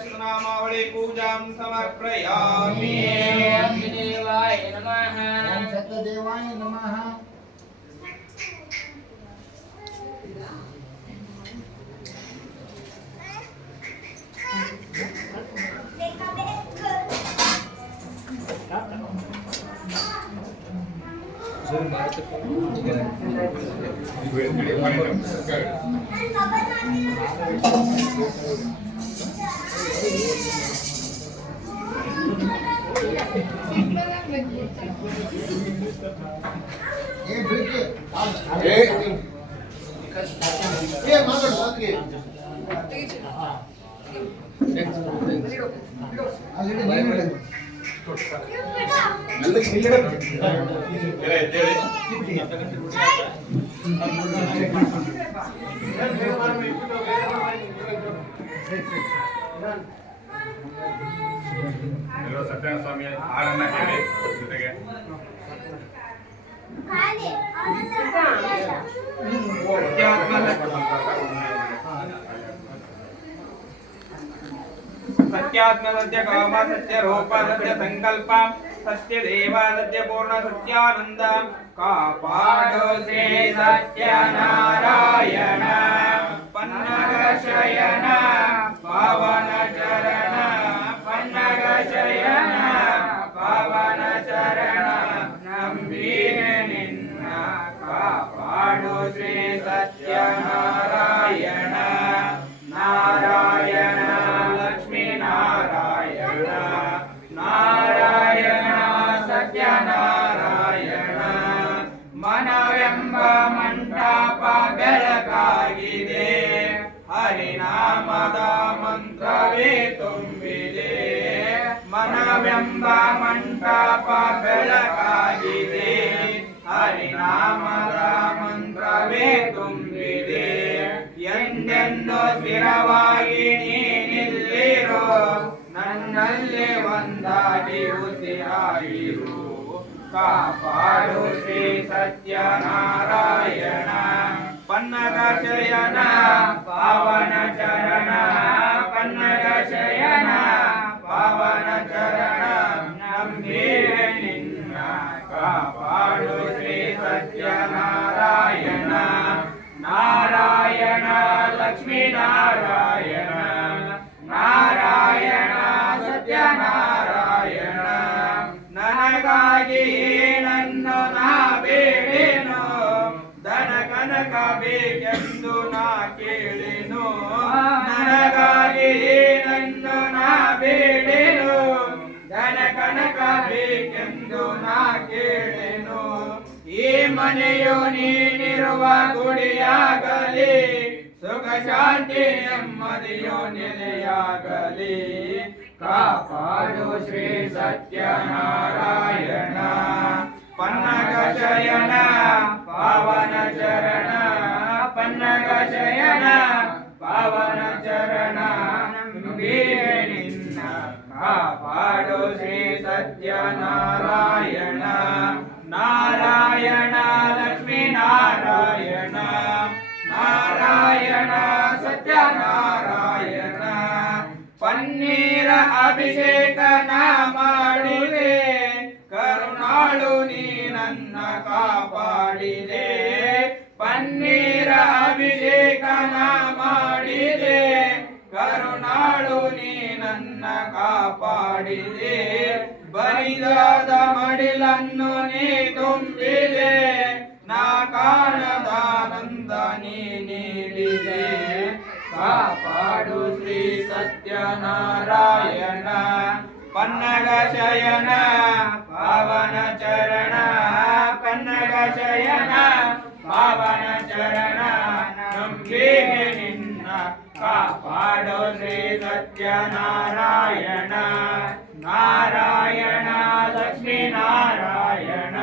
ಸಹಸ್ರನಾಮಾವಳಿ ಪೂಜಾಂ ಸಮರ್ಪಯಾಮಿ. ಅಗ್ನಿದೇವಾಯ ನಮಃ. ಓಂ ಸತ್ಯದೇವಾಯ ನಮಃ. ಎಲ್ಲೋ ಸತ್ಯನಾರಾಯಣ ಸ್ವಾಮಿ ಹಾಡನ್ನ ಹೇಳಿ ಜೊತೆಗೆ ಸತ್ಯಾತ್ಮ ಸತ್ಯ ಕಾಮ ಸತ್ಯ ರೂಪ ಸತ್ಯ ಸಂಕಲ್ಪ ಸತ್ಯ ದೇವ ಸತ್ಯ ಪೂರ್ಣ ಸತ್ಯಾನಂದ ಕಾಪಾಡೋ ಶ್ರೀ ಸತ್ಯನಾರಾಯಣ ಪನ್ನಗ ಶಯನ ಪಾವನ ಚರಣ ಪನ್ನಗ ಶಯನ ಪಾವನ ಚರಣ ನಂಬಿನೆ ನಿನ್ನ ಕಾಪಾಡೋ ಶ್ರೀ ಸತ್ಯನಾರಾಯಣ ನಾರಾಯಣ ಲಕ್ಷ್ಮೀ ನಾರಾಯಣ ನಾರಾಯಣ ಸತ್ಯನಾರಾಯಣ ಮನವೆಂಬ ಮಂಟಪ ಬೆಳಕಾಗಿದೆ ಹರಿನಾಮದ ಮಂತ್ರವೇ ತುಂಬಿದೆ ಮನವೆಂಬ ಮಂಟಪ ಬೆಳಕಾಗಿದೆ ಹರಿನಾಮದ ಮಂತ್ರವೇ ತುಂಬಿದೆ ಎಂದೆಂದು ಸ್ಥಿರವಾಗಿ ನೀನಿಲ್ಲಿರು ನನ್ನಲ್ಲಿ ಒಂದಾಗಿ ಉಸಿರಾಗಿರು ಕಾಪಾಡು ಶ್ರೀ ಸತ್ಯನಾರಾಯಣ ಪನ್ನಗ ಶಯನ ಪಾವನ ಚರಣ ಪನ್ನಗ ಶಯನ ಪಾವನ ಚರಣ ನಂಬಿರೆ ನಿನ್ನ ಕಾಪಾಡು ಶ್ರೀ ಸತ್ಯನಾರಾಯಣ ನಾರಾಯಣ ಲಕ್ಷ್ಮೀ ನಾರಾಯಣ ನಾರಾಯಣ ಸತ್ಯನಾರಾಯಣ ನನಗಾಗಿ ನನ್ನು ನಾ ಬೇಡೇನು ಧನ ಕನಕ ಬೇಕೆಂದು ನಾ ಕೇಳಿನು ನನಗಾಗಿ ನನ್ನು ನಾ ಬೇಡೇನು ಧನ ಕನಕ ಬೇಕೆಂದು ನಾ ಕೇಳೆನು ಈ ಮನೆಯು ನೀನಿರುವ ಗುಡಿಯಾಗಲಿ ಸುಖ ಶಾಂತಿ ನೆಮ್ಮದಿಯು ನೆಲೆಯಾಗಲಿ ಕಾಪಾಡು ಶ್ರೀ ಸತ್ಯನಾರಾಯಣ ಪನ್ನಗ ಶಯನ ಪಾವನ ಚರಣ ಪನ್ನಗ ಶಯನ ಪಾವನ ಚರಣ ನಂಬಿರೆ ನಿನ್ನ ಕಾಪಾಡು ಶ್ರೀ ಸತ್ಯನಾರಾಯಣ ನಾರಾಯಣ ಲಕ್ಷ್ಮೀ ನಾರಾಯಣ ನಾರಾಯಣ ಸತ್ಯನಾರಾಯಣ ಪನ್ನೀರ ಅಭಿಷೇಕನ ಮಾಡಿದೆ ಕರುಣಾಳು ನೀ ನನ್ನ ಕಾಪಾಡಿದೆ ಪನ್ನೀರ ಅಭಿಷೇಕನ ಮಾಡಿದೆ ಕರುಣಾಳು ನೀ ನನ್ನ ಕಾಪಾಡಿದೆ ಬರಿದಾದ ಮಡಿಲನ್ನು ನೀ ತುಂಬಿದೆ ನಾ ಕಾಣದಾನಂದ ನೀ ನೀಡಿದೆ ಕಾಪಾಡು ಶ್ರೀ ಸತ್ಯನಾರಾಯಣ ಪನ್ನಗ ಶಯನ ಪಾವನ ಚರಣ ಪನ್ನಗ ಶಯನ ಪಾವನ ಚರಣ ನಂಬಿನೆ ನಿನ್ನ ಕಾಪಾಡು ಶ್ರೀ ಸತ್ಯನಾರಾಯಣ ನಾರಾಯಣ ಲಕ್ಷ್ಮೀ ನಾರಾಯಣ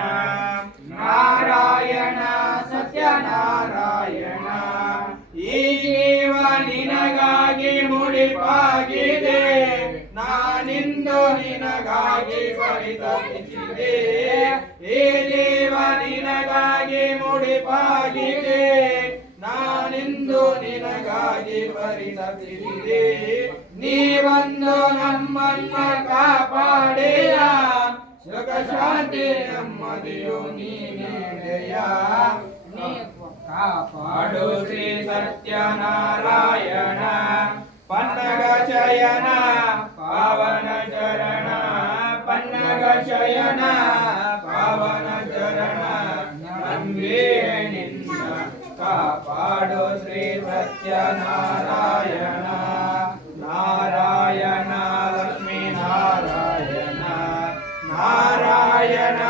ನಾರಾಯಣ ಸತ್ಯನಾರಾಯಣ ಈ ಜೀವ ನಿನಗಾಗಿ ಮುಡಿಪಾಗಿದೆ ನಾನಿಂದು ನಿನಗಾಗಿ ಪರಿತಪಿಸಿದೆ ಈ ಜೀವ ನಿನಗಾಗಿ ಮುಡಿಪಾಗಿದೆ ನಾನಿಂದು ನಿನಗಾಗಿ ಪರಿತಪಿಸಿದೆ ನೀವಂದು ನಮ್ಮನ್ನ ಕಾಪಾಡೆಯ ಸುಖ ಶಾಂತಿ ನೆಮ್ಮದಿಯು ನೀನೆಯ ಕಾಪಾಡು ಶ್ರೀ ಸತ್ಯನಾರಾಯಣ ಪನ್ನಗ ಶಯನ ಪಾವನ ಚರಣ ಪನ್ನಗ ಶಯನ ಪಾವನ ಚರಣ ನನ್ಗೆ ನಿನ್ನ ಕಾಪಾಡು ಶ್ರೀ ಸತ್ಯನಾರಾಯಣ ನಾರಾಯಣ ಲಕ್ಷ್ಮೀ ನಾರಾಯಣ ನಾರಾಯಣ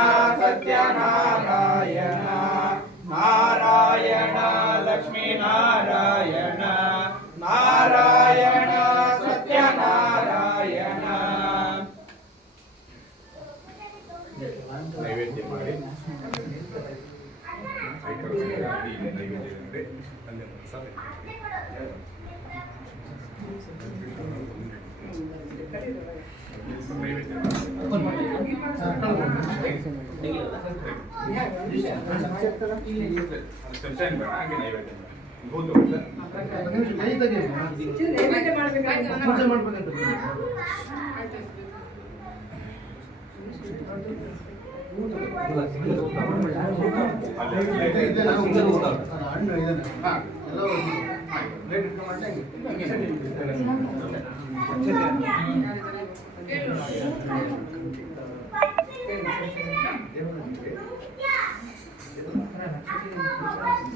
ಸತ್ಯನಾರಾಯಣ ನಾರಾಯಣ ಲಕ್ಷ್ಮೀ ನಾರಾಯಣ ನಾರಾಯಣ ಸತ್ಯನಾರಾಯಣ. ನೈವೇದ್ಯ ಮಾಡಿ ನೈವೇದ್ಯ ಅಂದರೆ ಅಲ್ಲಿ ಪ್ರಸಾದ ಹಾಗೆ ನೈವೇದ್ಯ ನೈವೇದ್ಯ ಮಾಡ್ಬೇಕು.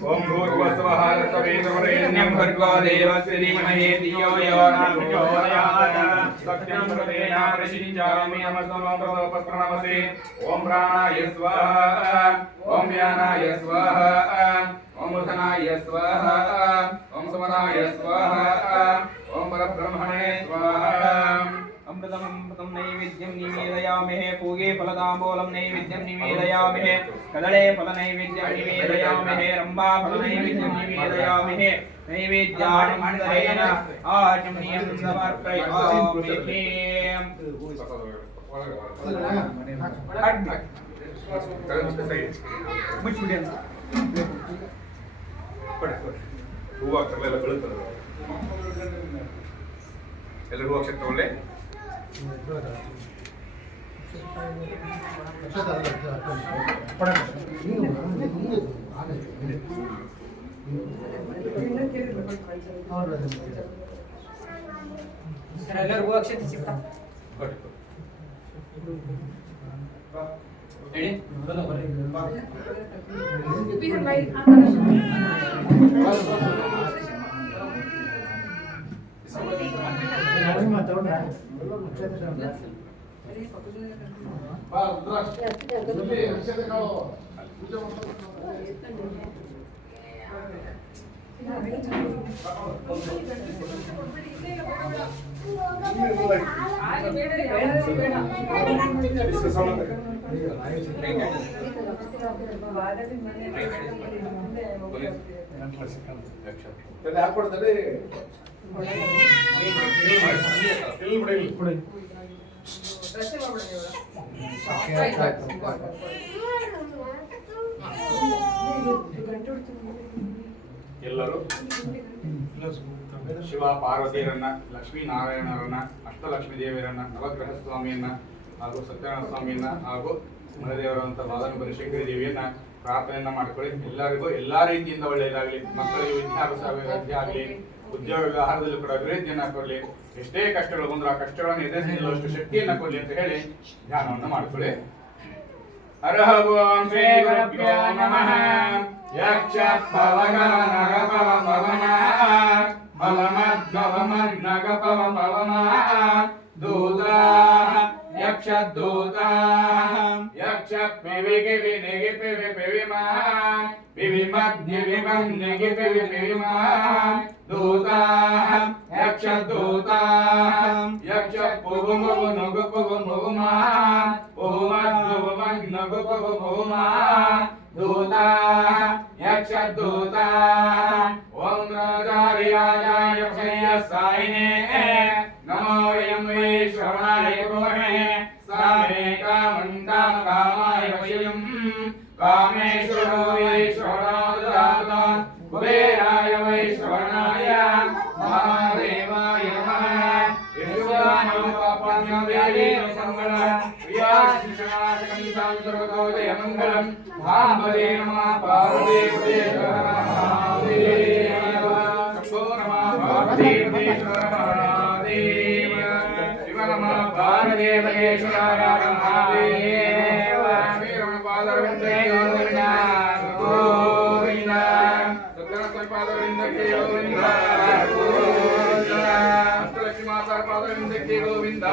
ಓಂ ಭೂರ್ಭುವಸ್ವಃ ತವೇತವರೇಣ್ಯಂ ಭರ್ಗೋ ದೇವಸ್ಯ ಧೀಮಹಿ ಧಿಯೋ ಯೋ ನ ಪ್ರಚೋದಯಾತ್ ಸತ್ಯಂ ಸರ್ವೇಣ ಪ್ರಸಿದ್ಧಾಮಿ ನಮಸ್ತಮೋಪಸ್ತನಮಸಿ ಓಂ ಪ್ರಾಣಾಯ ಸ್ವಾಹ ಓಂ ವ್ಯಾನಾಯ ಸ್ವಾಹ ಓಂ ಉದನಾಯ ಸ್ವಾಹ ಓಂ ಸಮನಾಯ ಸ್ವಾಹ ಓಂ ಪರಬ್ರಹ್ಮಣೇ ಸ್ವಾಹ. अमृतम अमृतम नैवेद्यं निवेदयामहे पूगे फलदाम्बूलं नैवेद्यं निवेदयामहे कदळे फल नैवेद्यं निवेदयामहे रम्भा फल नैवेद्यं निवेदयामहे नैवेद्यानन्तरेण आचमनीयं समर्पयामि. ಹೂವು ಎಲ್ಲ ಬೀಳುತ್ತದೆ ಎಲ್ಲರೂ ಅಕ್ಷರ ತಗೊಳ್ಳಿ. ಎಲ್ಲರಿಗೂ ಅಕ್ಷತೆ ಸಿಗ್ತಾ ಎಲ್ಲರೂ ಶಿವ ಪಾರ್ವತಿಯರನ್ನ, ಲಕ್ಷ್ಮೀ ನಾರಾಯಣರನ್ನ, ಅಷ್ಟಲಕ್ಷ್ಮೀ ದೇವಿಯರನ್ನ, ನವಗ್ರಹ ಸ್ವಾಮಿಯನ್ನ ಹಾಗೂ ಸತ್ಯನಾರಾಯಣ ಸ್ವಾಮಿಯನ್ನ ಹಾಗೂ ಮನದೇವರಂತ ಬಾಲನ ಬನಶಂಕರಿ ದೇವಿಯನ್ನ ಪ್ರಾರ್ಥನೆಯನ್ನ ಮಾಡ್ಕೊಳ್ಳಿ. ಎಲ್ಲರಿಗೂ ಎಲ್ಲಾ ರೀತಿಯಿಂದ ಒಳ್ಳೆಯದಾಗಲಿ, ಮಕ್ಕಳಿಗೆ ವಿದ್ಯಾಭ್ಯಾಸ ಅಭಿವೃದ್ಧಿ ಆಗಲಿ, ಉದ್ಯೋಗ ವ್ಯವಹಾರದಲ್ಲೂ ಕೂಡ ಅಭಿವೃದ್ಧಿಯನ್ನ ಕೊಡಲಿ, ಎಷ್ಟೇ ಕಷ್ಟಗಳು ಬಂದ್ರು ಆ ಕಷ್ಟಗಳನ್ನು ಎದುರಿಸಿ ನಿಲ್ಲುವಷ್ಟು ಶಕ್ತಿಯನ್ನ ಕೊಡ್ಲಿ ಅಂತ ಹೇಳಿ ಧ್ಯಾನವನ್ನು ಮಾಡ್ಕೊಳ್ಳಿ. ಹರಃ ಓಂ ಶ್ರೀ ಗುರುಭ್ಯೋ ನಮಃ. ಯಕ್ಷ ಪವಗನಗ ಪವ ಪವನ ಪವಮದ್ಗವಮನ್ನಗ ಪವ ಪವಮ ದೂತ ಯಕ್ಷ ದೂತ ಯಕ್ಷ ಪಿವಿಗೆ ವಿನಿಗೆ ಪಿವಿ ಪಿವಿಮ ಪಿವಿ ಮಧ್ಯ ವಿಮಂ ನಿಗೆ ಪಿವಿ ಪಿವಿಮ ದೂತ ಯಕ್ಷ ದೂತ ಯಕ್ಷ ಪುಗು ಮಗು ನಗು ಪುಗು ಮಗುಮ ನಗು ಪಗು ಮಗುಮ ದೂತ ಯಕ್ಷ ದೂತ ಓಂ ರಾಜಾರ್ಯಾಯ ಸಾಯಿನೇ ನಮೋ ಯಂ ವೈ ಶ್ರವಣಾಯ ಗುರುಮೇ ಸಾಮೇ ಕಾಮಂತಾಂ ಕಾಮಾಯ ವಶಯಂ ಕಾಮೇಶ್ವರೋ ವೈ ಶ್ರವಣಾದಾತ ಕುಬೇರ ಸರ್ವತೋದಯ ಮಂಗಳಂ ಭಾಂಬಲೇ ನಮಃ ಪಾರ್ವತೀಪದೇ ಮಹಾದೇವ ಶಂಭೋ ನಮಃ ಪಾರ್ವತೀಪದೇ ಮಹಾದೇವ ಶಿವ ನಮಃ ಪಾರ್ವತೀಪದೇಶ್ವರಾಯ ಮಹಾದೇವ ಶ್ರೀರಮಣ ಪಾದರವಿಂದಕ್ಕೆ ಗೋವಿಂದ ಗೋವಿಂದ ಸತ್ಯನಾರಾಯಣ ಪಾದರವಿಂದಕ್ಕೆ ಗೋವಿಂದ ಗೋವಿಂದ ಅಷ್ಟಲಕ್ಷ್ಮಿ ಮಾತಾ ಪಾದರವಿಂದಕ್ಕೆ ಗೋವಿಂದ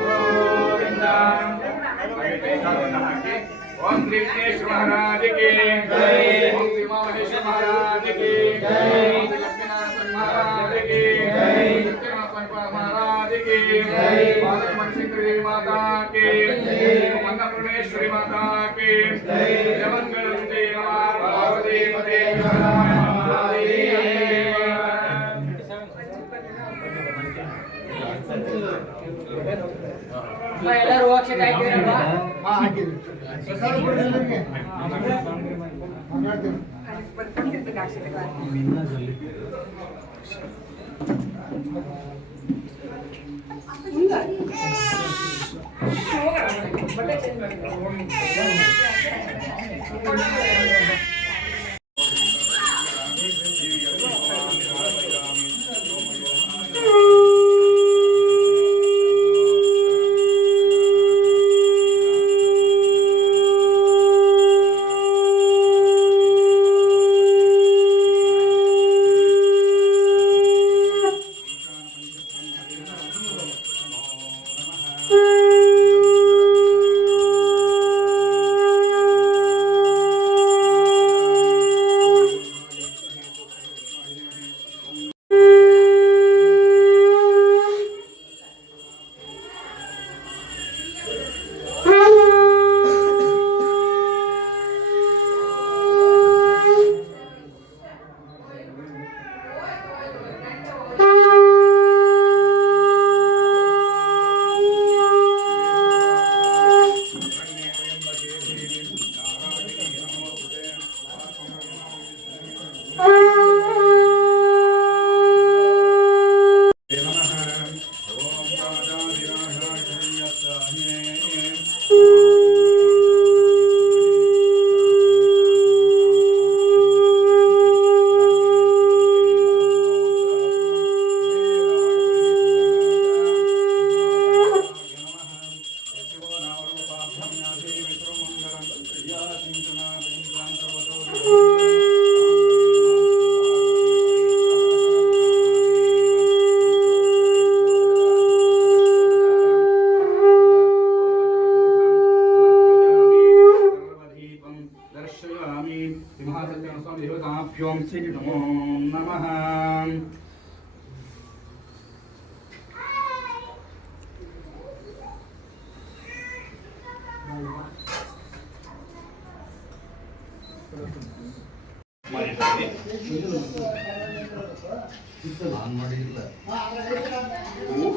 ಗೋವಿಂದ ओम श्री विघ्नेश्वर महाराज की जय ओम श्री उमा महेश्वर महाराज की जय ओम श्री लक्ष्मीनारायण महाराज की जय सत्यनारायण महाराज की जय माता मनशंकरी देवी माता की जय अन्नपूर्णेश्वरी माता की जय मंगलम ते नमः पार्वती पते ಎಲ್ಲರೂ ಹೋಗ್ಸಿಟ್ಟು ಹಾಕಿದ್ರಲ್ವಾ? ಹಾಕಿದ್ವಿ ಪ್ರಸಾದ ಕೊಡಿ ಎಲ್ಲರಿಗೆ. ಮಾತಾಡ್ತೀನಿ. देवताभ्यों नमो नमः।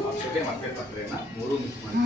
ಅಕ್ಷತೆ ಮತ್ತೆ ಪತ್ರೆನ ಮೂರು ಮಿಕ್ಸ್ ಮಾಡಿ